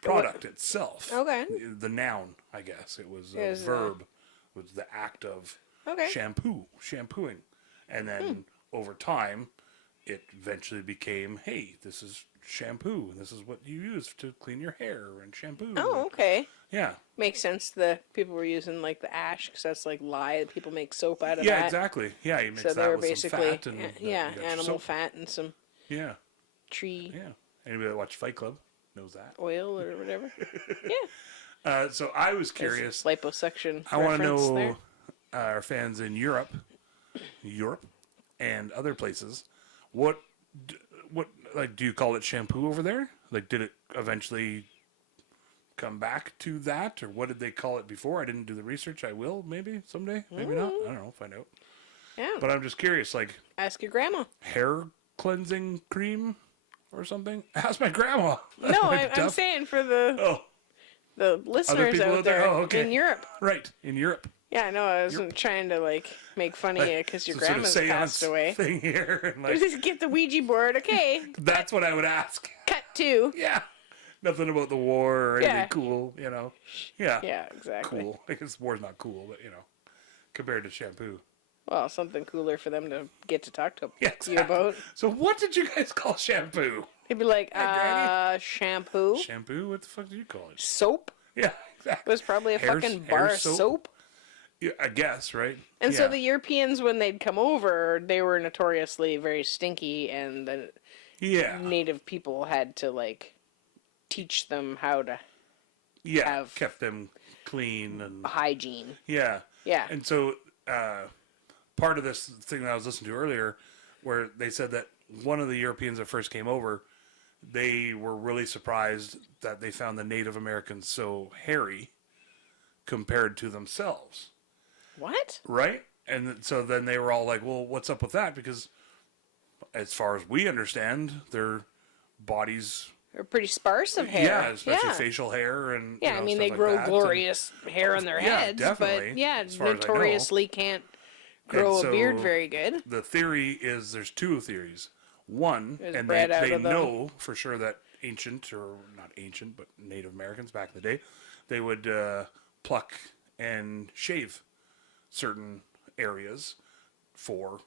product itself. Okay. The noun, I guess. It was a verb. It was the act of shampooing. And then over time, it eventually became, hey, this is shampoo, and this is what you use to clean your hair and shampoo. Oh, okay. Yeah. Makes sense. The people were using like the ash because that's like lye. People make soap out of that. Yeah, exactly. Yeah, you mix So they that were with some basically fat. And animal fat and some tree Yeah. Anybody that watched Fight Club knows that. oil or whatever. Yeah. So I was curious. Liposuction. I want to know there. our fans in Europe, and other places. What like do you call it shampoo over there? Like, did it eventually come back to that, or what did they call it before? I didn't do the research. I will maybe someday, maybe not. I don't know. Find out. Yeah. But I'm just curious. Like, ask your grandma. Hair cleansing cream or something. Ask my grandma. No, I'm saying for the listeners out there in Europe. Right, in Europe. Yeah, no, I wasn't trying to like make fun of you because your grandma's passed away. Thing here, and like, just get the Ouija board, okay? That's what I would ask. Cut to. Yeah, nothing about the war or anything cool, Yeah. Yeah, exactly. Cool. I guess war's not cool, but compared to shampoo. Well, something cooler for them to get to talk to exactly. you about. So what did you guys call shampoo? They'd be like, shampoo. Shampoo? What the fuck do you call it? Soap. Yeah, exactly. It was probably a fucking bar of soap. Yeah, I guess, right? And so the Europeans, when they'd come over, they were notoriously very stinky, and the native people had to, like, teach them how to have kept them clean and hygiene. Yeah. Yeah. And so part of this thing that I was listening to earlier, where they said that one of the Europeans that first came over, they were really surprised that they found the Native Americans so hairy compared to themselves. What? Right? And so then they were all like, well, what's up with that? Because as far as we understand, their bodies are pretty sparse of hair. Yeah, especially facial hair and I mean, they grow glorious hair on their heads, definitely, but notoriously can't grow a beard very good. The theory is there's two theories. One, and bred out they of them. know for sure that ancient, or not ancient, but Native Americans back in the day, they would pluck and shave certain areas for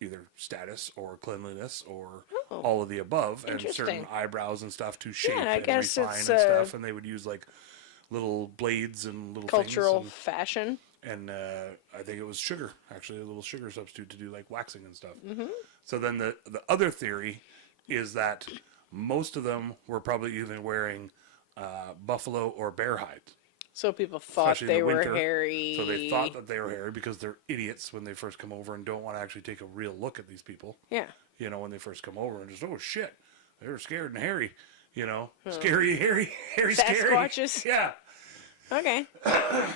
either status or cleanliness or all of the above, and certain eyebrows and stuff to shape and refine and stuff. And they would use like little blades and little cultural things fashion. And I think it was sugar, actually, a little sugar substitute to do like waxing and stuff. Mm-hmm. So then the other theory is that most of them were probably either wearing buffalo or bear hide. So people thought they were hairy. So they thought that they were hairy because they're idiots when they first come over and don't want to actually take a real look at these people. Yeah. You know, when they first come over and just, oh shit, they're scared and hairy. You know, scary, hairy, scary. Sasquatches? Yeah. Okay.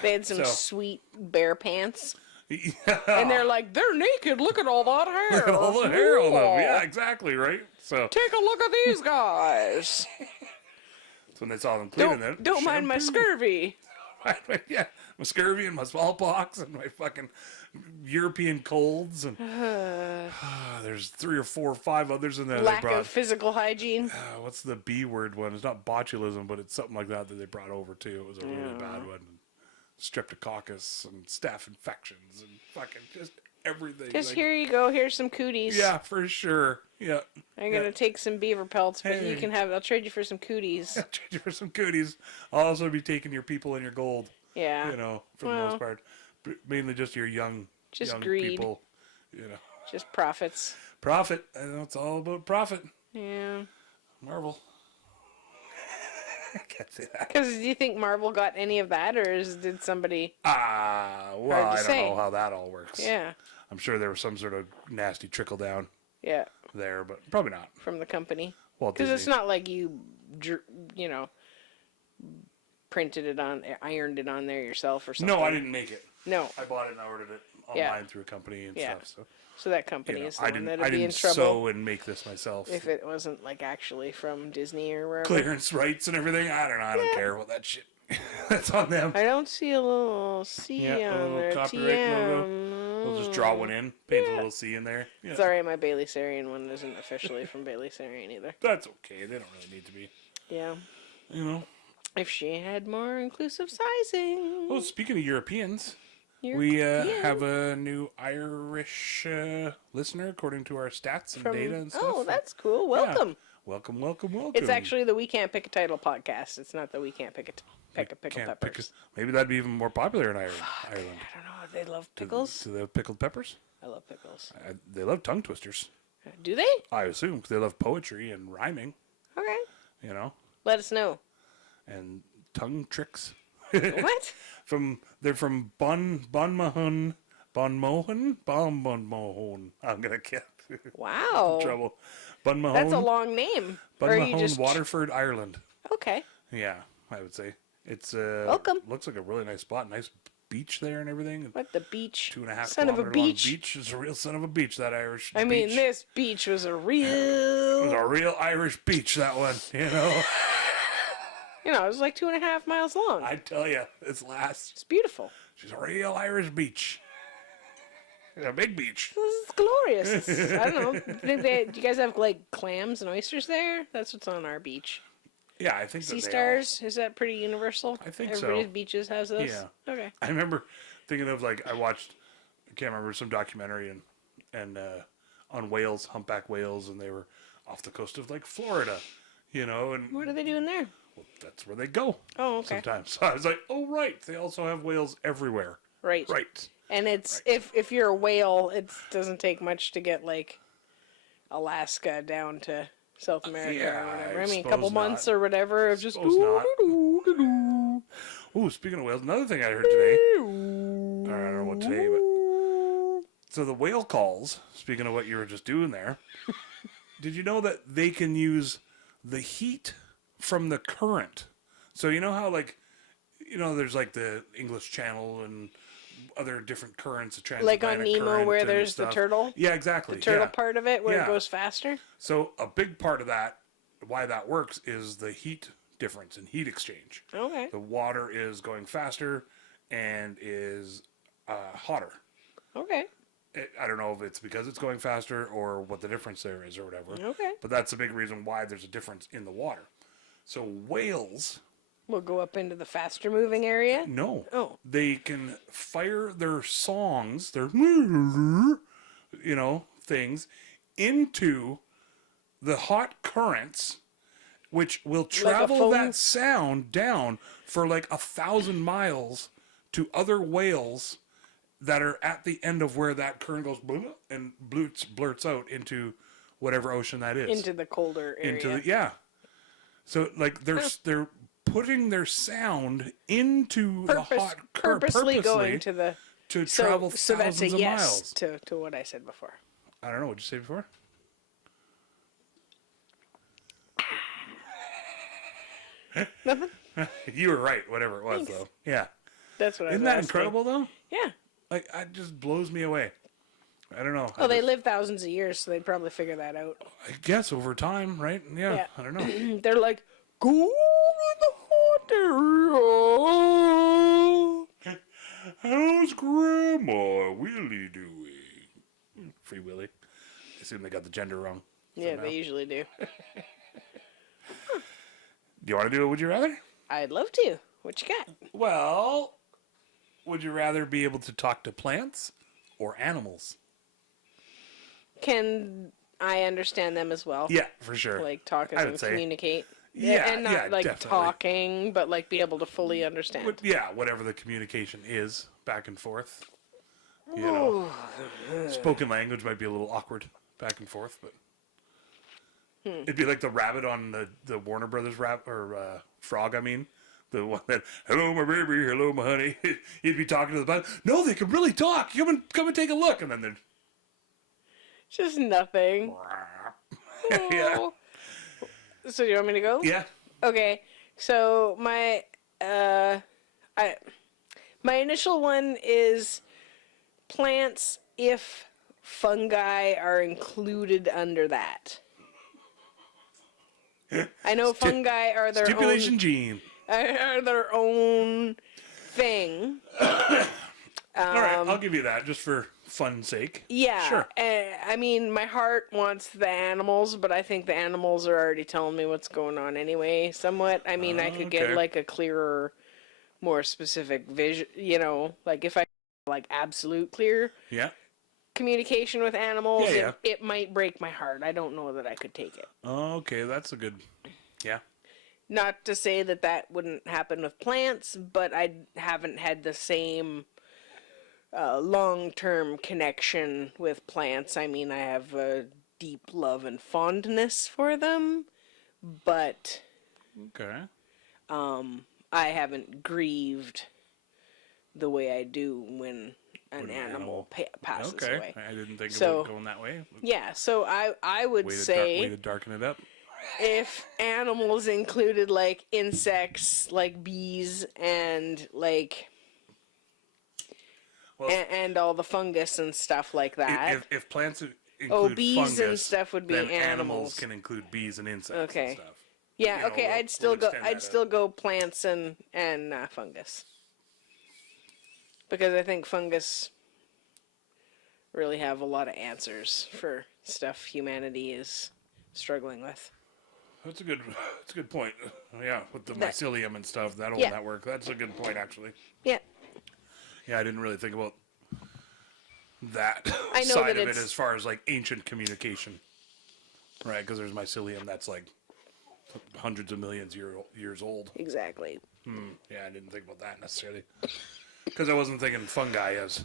They had some sweet bear pants. Yeah. And they're like, they're naked. Look at all that hair. Look at all the hair on them. Yeah, exactly, right? So take a look at these guys. So when they saw them cleaning them. Don't mind my scurvy. Yeah, my scurvy and my smallpox and my fucking European colds. And there's 3 or 4 or 5 others in there. Lack of physical hygiene. What's the B word one? It's not botulism, but it's something like that they brought over too. It was a really bad one. Streptococcus and staph infections and fucking just everything. Just here you go. Here's some cooties. Yeah, for sure. Yeah. I'm going to take some beaver pelts, but you can have, I'll trade you for some cooties. I'll trade you for some cooties. I'll also be taking your people and your gold. Yeah. You know, for the most part. Mainly just your young greed. people. You know. Just profits. Profit. I know it's all about profit. Yeah. Marvel. I can't say that. Because do you think Marvel got any of that, or did somebody... Well, I don't know how that all works. Yeah. I'm sure there was some sort of nasty trickle down. Yeah. There, but probably not. From the company. Well, because it's not like you know, printed it on, ironed it on there yourself or something. No, I didn't make it. No. I bought it and I ordered it online through a company and stuff. So that company is the one that'd I be in didn't trouble. sew and make this myself. If it wasn't like actually from Disney or wherever. Clearance rights and everything. I don't know. I don't care about that shit. That's on them. I don't see a little C on there. Copyright logo. We'll just draw one in. Paint a little C in there. Yeah. Sorry, my Bailey Sarian one isn't officially from Bailey Sarian either. That's okay. They don't really need to be. Yeah. You know. If she had more inclusive sizing. Well, speaking of Europeans, we have a new Irish listener according to our stats and data and stuff. Oh, that's cool. Welcome. Yeah. Welcome. It's actually the We Can't Pick a Title podcast. It's not the We Can't Pick a Pickle Peppers. Maybe that'd be even more popular in Ireland. I don't know. They love pickles. Do they have pickled peppers? I love pickles. They love tongue twisters. Do they? I assume, because they love poetry and rhyming. Okay. You know? Let us know. And tongue tricks. What? They're from Bonmohon. I'm gonna get wow. in trouble. Bunmahone. That's a long name. Bunmahone, Waterford, Ireland. Okay. Yeah, I would say it's welcome. Looks like a really nice spot, nice beach there and everything. What, the beach? 2.5 son of a beach. Beach is a real son of a beach. That Irish. I mean, this beach was a real. It was a real Irish beach. That one, you know. You know, it was like 2.5 miles long. I tell you, it's beautiful. She's a real Irish beach. A big beach. It's glorious. I don't know. Do you guys have like clams and oysters there? That's what's on our beach. Yeah, I think sea stars. Is that pretty universal? I think Everybody's beaches has those. Yeah. Okay. I remember thinking of I can't remember some documentary and on whales, humpback whales, and they were off the coast of Florida, you know. And what are they doing there? Well, that's where they go. Oh, okay. Sometimes. So I was like, oh right, they also have whales everywhere. Right. Right. And it's if you're a whale, it doesn't take much to get Alaska down to South America or whatever. I mean, a couple months or whatever of just. Ooh, speaking of whales, another thing I heard today. I don't know what today, but so the whale calls. Speaking of what you were just doing there, did you know that they can use the heat from the current? So you know how there's the English Channel and other different currents, like on Nemo where there's the turtle. Yeah, exactly. The turtle part of it where it goes faster. So a big part of that, why that works, is the heat difference and heat exchange. Okay. The water is going faster and is hotter. Okay. I don't know if it's because it's going faster or what the difference there is or whatever. Okay. But that's a big reason why there's a difference in the water. So whales... will go up into the faster moving area? No. Oh. They can fire their songs, their, things into the hot currents, which will travel that sound down for like 1,000 miles to other whales that are at the end of where that current goes and blurts out into whatever ocean that is. Into the colder area. So like they're putting their sound into the hot purposely going to the travel so thousands that's a of yes miles. To what I said before. I don't know. What'd you say before? Nothing. You were right. Whatever it was, Thanks. though. Yeah. That's what I was Isn't that asking. incredible, though? Yeah. Like, it just blows me away. I don't know. Well, they live thousands of years, so they'd probably figure that out. I guess over time, right? Yeah. I don't know. They're like, go to the hot area. How's Grandma Willie doing? Free Willie. I assume they got the gender wrong. Yeah, somehow. they usually do. Do you want to do it? Would you rather? I'd love to. What you got? Well, would you rather be able to talk to plants or animals? Can I understand them as well? Yeah, for sure. Like talk as in communicate. Yeah, and not like definitely. talking, but like be able to fully understand. Whatever the communication is, back and forth. You know, spoken language might be a little awkward, back and forth, but it'd be like the rabbit on the Warner Brothers frog. I mean, the one that hello my baby, hello my honey. He'd be talking to the bug. No, they can really talk. Come and take a look, and then they're just nothing. Yeah. So do you want me to go? Yeah. Okay. So my initial one is plants if fungi are included under that. I know fungi are their Stipulation Gene. Are their own thing. All right, I'll give you that just for fun's sake. Yeah. Sure. I mean, my heart wants the animals, but I think the animals are already telling me what's going on anyway, somewhat. I mean, I could get like a clearer, more specific vision, like if I like absolute clear communication with animals, it might break my heart. I don't know that I could take it. Okay, that's a good, Not to say that wouldn't happen with plants, but I haven't had the same long-term connection with plants. I mean, I have a deep love and fondness for them, but I haven't grieved the way I do when an animal passes away. I didn't think about going that way. Yeah, so I would say way to darken it up. If animals included like insects, like bees, and like and all the fungus and stuff like that. If plants include bees fungus, and stuff would be then animals. can include bees and insects and stuff. Yeah, okay, I'd still go plants and fungus. Because I think fungus really have a lot of answers for stuff humanity is struggling with. That's a good point. Yeah, with the mycelium and stuff, that whole network. That's a good point, actually. Yeah. Yeah, I didn't really think about that side of it as far as like ancient communication, right? Because there's mycelium that's like hundreds of millions years old. Exactly. Yeah, I didn't think about that necessarily. Because I wasn't thinking fungi as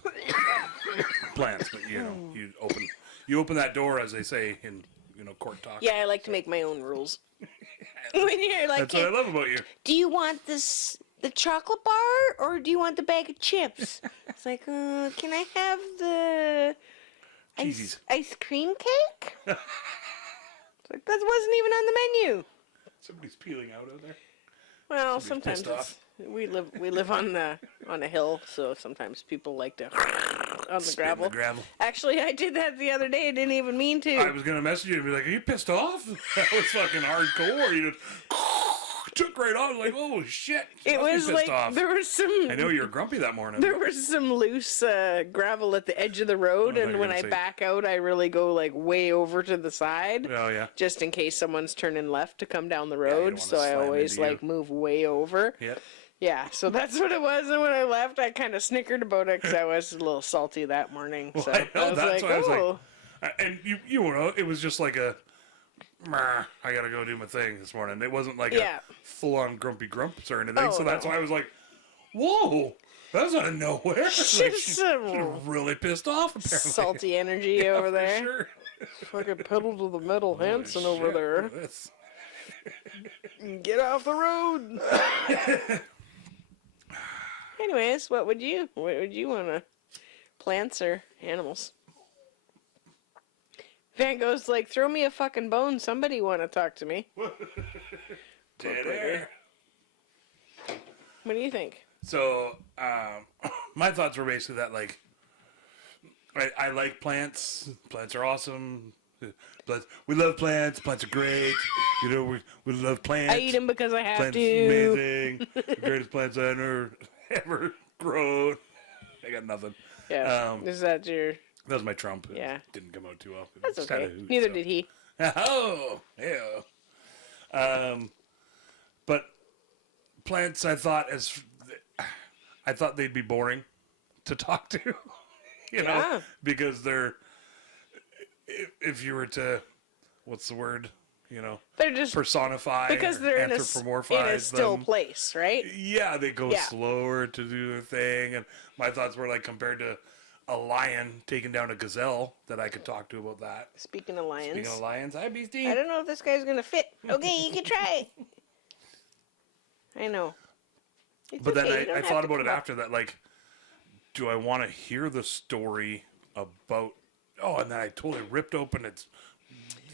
plants, but you open that door, as they say in court talk. Yeah, I like to make my own rules. When you're like, that's what I love about you. Do you want the chocolate bar or do you want the bag of chips? It's like, can I have the ice cream cake? It's like, that wasn't even on the menu. Somebody's peeling out there. Well, sometimes we live on a hill, so sometimes people like to on the gravel. Actually, I did that the other day. I didn't even mean to. I was gonna message you and be like, "Are you pissed off? That was fucking hardcore." You took right on. Like, oh shit! It was like off. there was some. I know you were grumpy that morning. There was some loose gravel at the edge of the road, and when I back out, I really go like way over to the side. Oh yeah. Just in case someone's turning left to come down the road, so I always like move way over. Yep. Yeah, so that's what it was, and when I left, I kind of snickered about it because I was a little salty that morning. Well, so I was oh. like, and you know, it was just like a, I gotta go do my thing this morning. It wasn't like a full-on grumpy grumps or anything. So that's why I was like, whoa, that's out of nowhere. She's really pissed off. Apparently. Salty energy over there. Sure. Fucking pedal to the metal, Hanson over there. Get off the road. Anyways, what would you want to? Plants or animals? Van Gogh's like, throw me a fucking bone. Somebody want to talk to me. Dead air. What do you think? So, my thoughts were basically that, like, I like plants. Plants are awesome. We love plants. Plants are great. You know, we love plants. I eat them because I have plants to. Amazing. The greatest plants I ever grown. I got nothing. Yeah. Is that your... That was my Trump. Yeah. It didn't come out too well. That's okay. Neither did he. Oh, yeah. But plants, I thought they'd be boring to talk to, you know, because they're, if you were to, what's the word, you know, they're just personify because they're in a still place, right? Yeah, they go slower to do their thing, and my thoughts were like compared to a lion taking down a gazelle that I could talk to about that. Speaking of lions, hi Beastie. I don't know if this guy's gonna fit. Okay, you can try. I know. But then I thought about it after that, like, do I want to hear the story about? Oh, and then I totally ripped open its,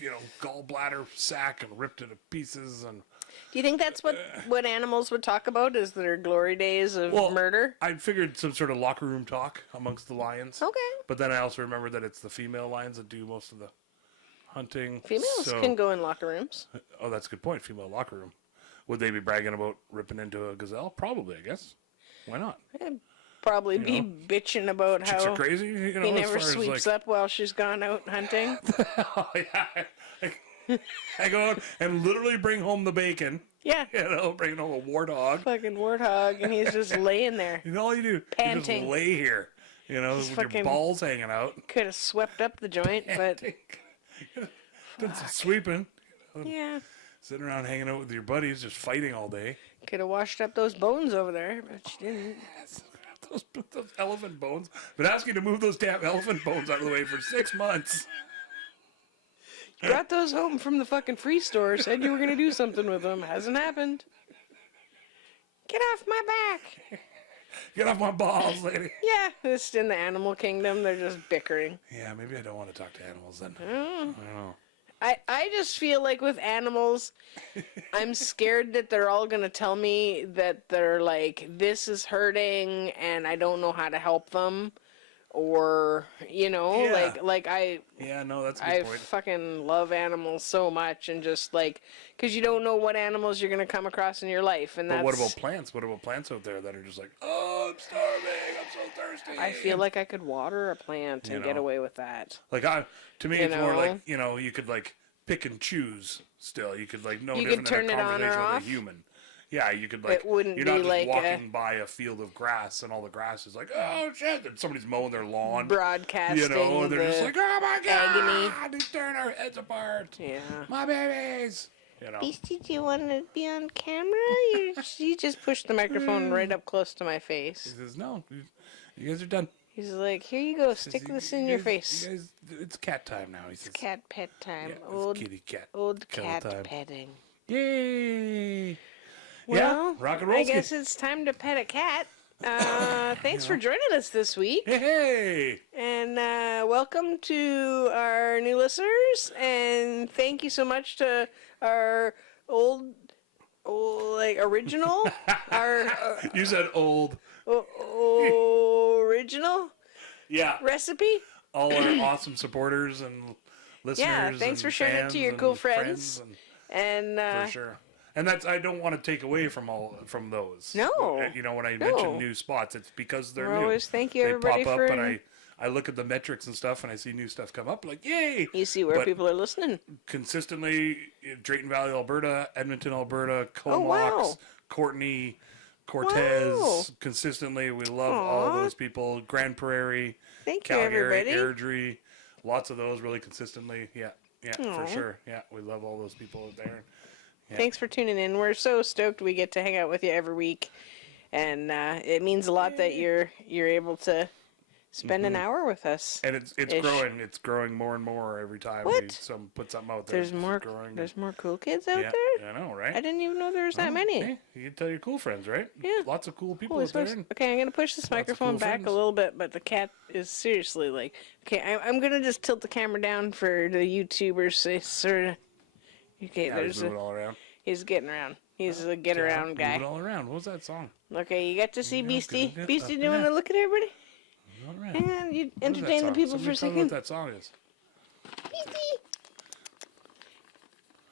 you know, gallbladder sac and ripped it to pieces. And do you think that's what animals would talk about? Is their glory days of murder? I figured some sort of locker room talk amongst the lions. Okay. But then I also remember that it's the female lions that do most of the hunting. Females can go in locker rooms. Oh, that's a good point. Female locker room. Would they be bragging about ripping into a gazelle? Probably, I guess. Why not? They'd probably be bitching about chicks how are crazy. You know, he never sweeps up while she's gone out hunting. Oh, yeah. I go out and literally bring home the bacon. Yeah. You know, bring home a warthog. Fucking warthog, and he's just laying there. You know, all you do, panting. You just lay here. You know, with your balls hanging out. Could have swept up the joint, panting. Did some sweeping. You know, yeah. Sitting around hanging out with your buddies, just fighting all day. Could have washed up those bones over there, but she didn't. Those elephant bones. Been asking to move those damn elephant bones out of the way for 6 months. You brought those home from the fucking free store. Said you were going to do something with them. Hasn't happened. Get off my back. Get off my balls, lady. Yeah, it's in the animal kingdom. They're just bickering. Yeah, maybe I don't want to talk to animals then. I don't know. I just feel like with animals, I'm scared that they're all going to tell me that they're like, this is hurting and I don't know how to help them. Or, you know, like I... Yeah, no, that's a good point. I fucking love animals so much, and just like, because you don't know what animals you're going to come across in your life. And but what about plants? What about plants out there that are just like, oh, I'm starving, I'm so thirsty. I feel like I could water a plant and get away with that. Like, to me, it's more like, you know, you could like pick and choose still. You could like, no different than a conversation with a human. Yeah, you could like. It wouldn't you're not be just like walking by a field of grass and all the grass is like, oh shit, and somebody's mowing their lawn. Broadcasting, you know, and they're just like, oh my god, agony. they're tearing our heads apart. Yeah, my babies. You know. Beastie, do you want to be on camera? You just pushed the microphone right up close to my face. He says, no, you guys are done. He's like, here you go, stick this in your face. You guys, it's cat time now. He says, it's cat pet time. Yeah, old kitty cat. Old cat time. petting. Yay! Well, yeah, rock and roll. I guess it's time to pet a cat. Thanks for joining us this week. Hey! And welcome to our new listeners. And thank you so much to our old like original. You said old. Original. Yeah. Recipe. All our awesome supporters and listeners. Yeah, thanks for sharing it to your cool friends. For sure. And that's, I don't want to take away from those. No. You know, when I mention new spots, it's because they're new. Always thank you, everybody, pop for... up, and I look at the metrics and stuff, and I see new stuff come up, like, yay! You see where people are listening. Consistently, Drayton Valley, Alberta, Edmonton, Alberta, Comox, Courtney, Cortez, consistently. We love all those people. Grand Prairie, Calgary, Airdrie, lots of those really consistently. Yeah, for sure. Yeah, we love all those people out there. Yeah. Thanks for tuning in. We're so stoked we get to hang out with you every week, and it means a lot that you're able to spend an hour with us. And it's growing. It's growing more and more every time we put something out there. There's more cool kids out there? I know, right? I didn't even know there was that many. Hey, you can tell your cool friends, right? Yeah. Lots of cool people out there. Okay, I'm going to push this microphone back a little bit, but the cat is seriously like... Okay, I'm going to just tilt the camera down for the YouTubers. Sort of... Okay, he's moving all around. He's getting around. He's a get-around guy. Moving all around. What was that song? Okay, you got to see Beastie. Beastie doing a look at everybody? And you entertain the people for a second. Tell me what that song is.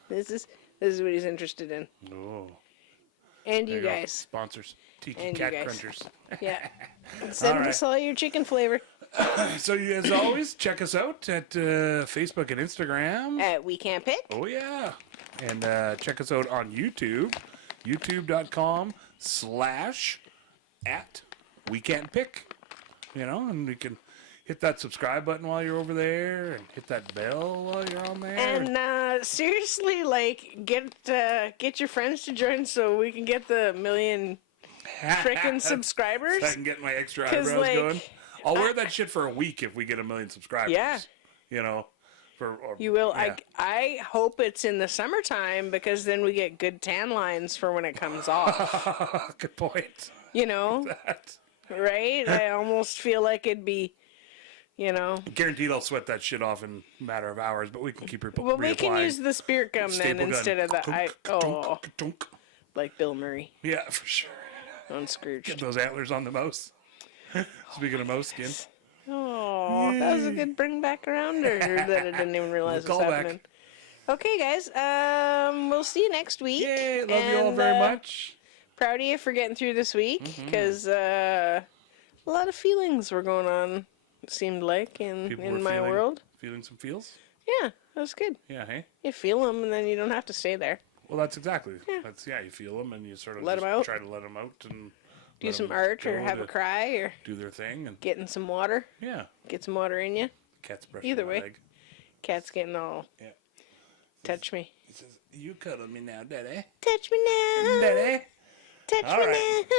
This is what he's interested in. Oh. And you guys. Sponsors. Tiki Cat Crunchers. Yeah. Send us all your chicken flavor. So as always, check us out at Facebook and Instagram. At We Can't Pick. Oh, yeah. And check us out on YouTube. YouTube.com/@WeCan'tPick. You know, and you can hit that subscribe button while you're over there, and hit that bell while you're on there. And seriously, like, get your friends to join so we can get the 1 million frickin' subscribers. So I can get my extra eyebrows going. I'll wear that shit for a week if we get 1 million subscribers. Yeah. You know. You will. Yeah. I hope it's in the summertime, because then we get good tan lines for when it comes off. Good point. You know. Right? I almost feel like it'd be, you know. Guaranteed I'll sweat that shit off in a matter of hours, but we can keep it. Well, we can use the spirit gum then instead of the like Bill Murray. Yeah, for sure. On Scrooge. Get those antlers on the mouse. Speaking of mouse skin. Oh, that was a good bring back arounder that I didn't even realize was happening. Okay, guys. We'll see you next week. Yay, love you all very much. Proud of you for getting through this week, because a lot of feelings were going on, it seemed like, in my world. Feeling some feels? Yeah, that was good. Yeah, hey? You feel them, and then you don't have to stay there. Well, that's exactly. Yeah. You feel them, and you sort of try to let them out and do some art, or have a cry, or do their thing, and get in some water. Yeah. Get some water in you. Cat's brushing Either my way. leg. Cat's getting all. Yeah. Touch me. He says, "You cuddle me now, Daddy. Touch me now, Daddy. Touch me now."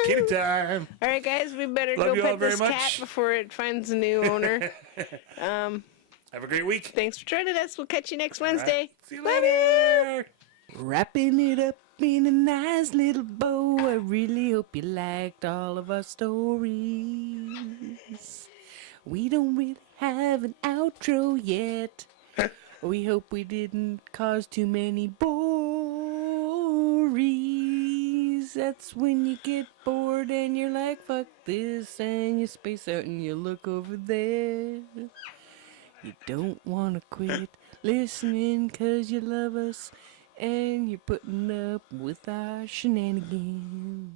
Kitty time. All right, guys, we better go pet this cat before it finds a new owner. Have a great week. Thanks for joining us. We'll catch you next Wednesday. Right. See you later. Wrapping it up in a nice little bow. I really hope you liked all of our stories. We don't really have an outro yet. We hope we didn't cause too many bories. That's when you get bored and you're like, fuck this, and you space out and you look over there. You don't want to quit listening 'cause you love us and you're putting up with our shenanigans.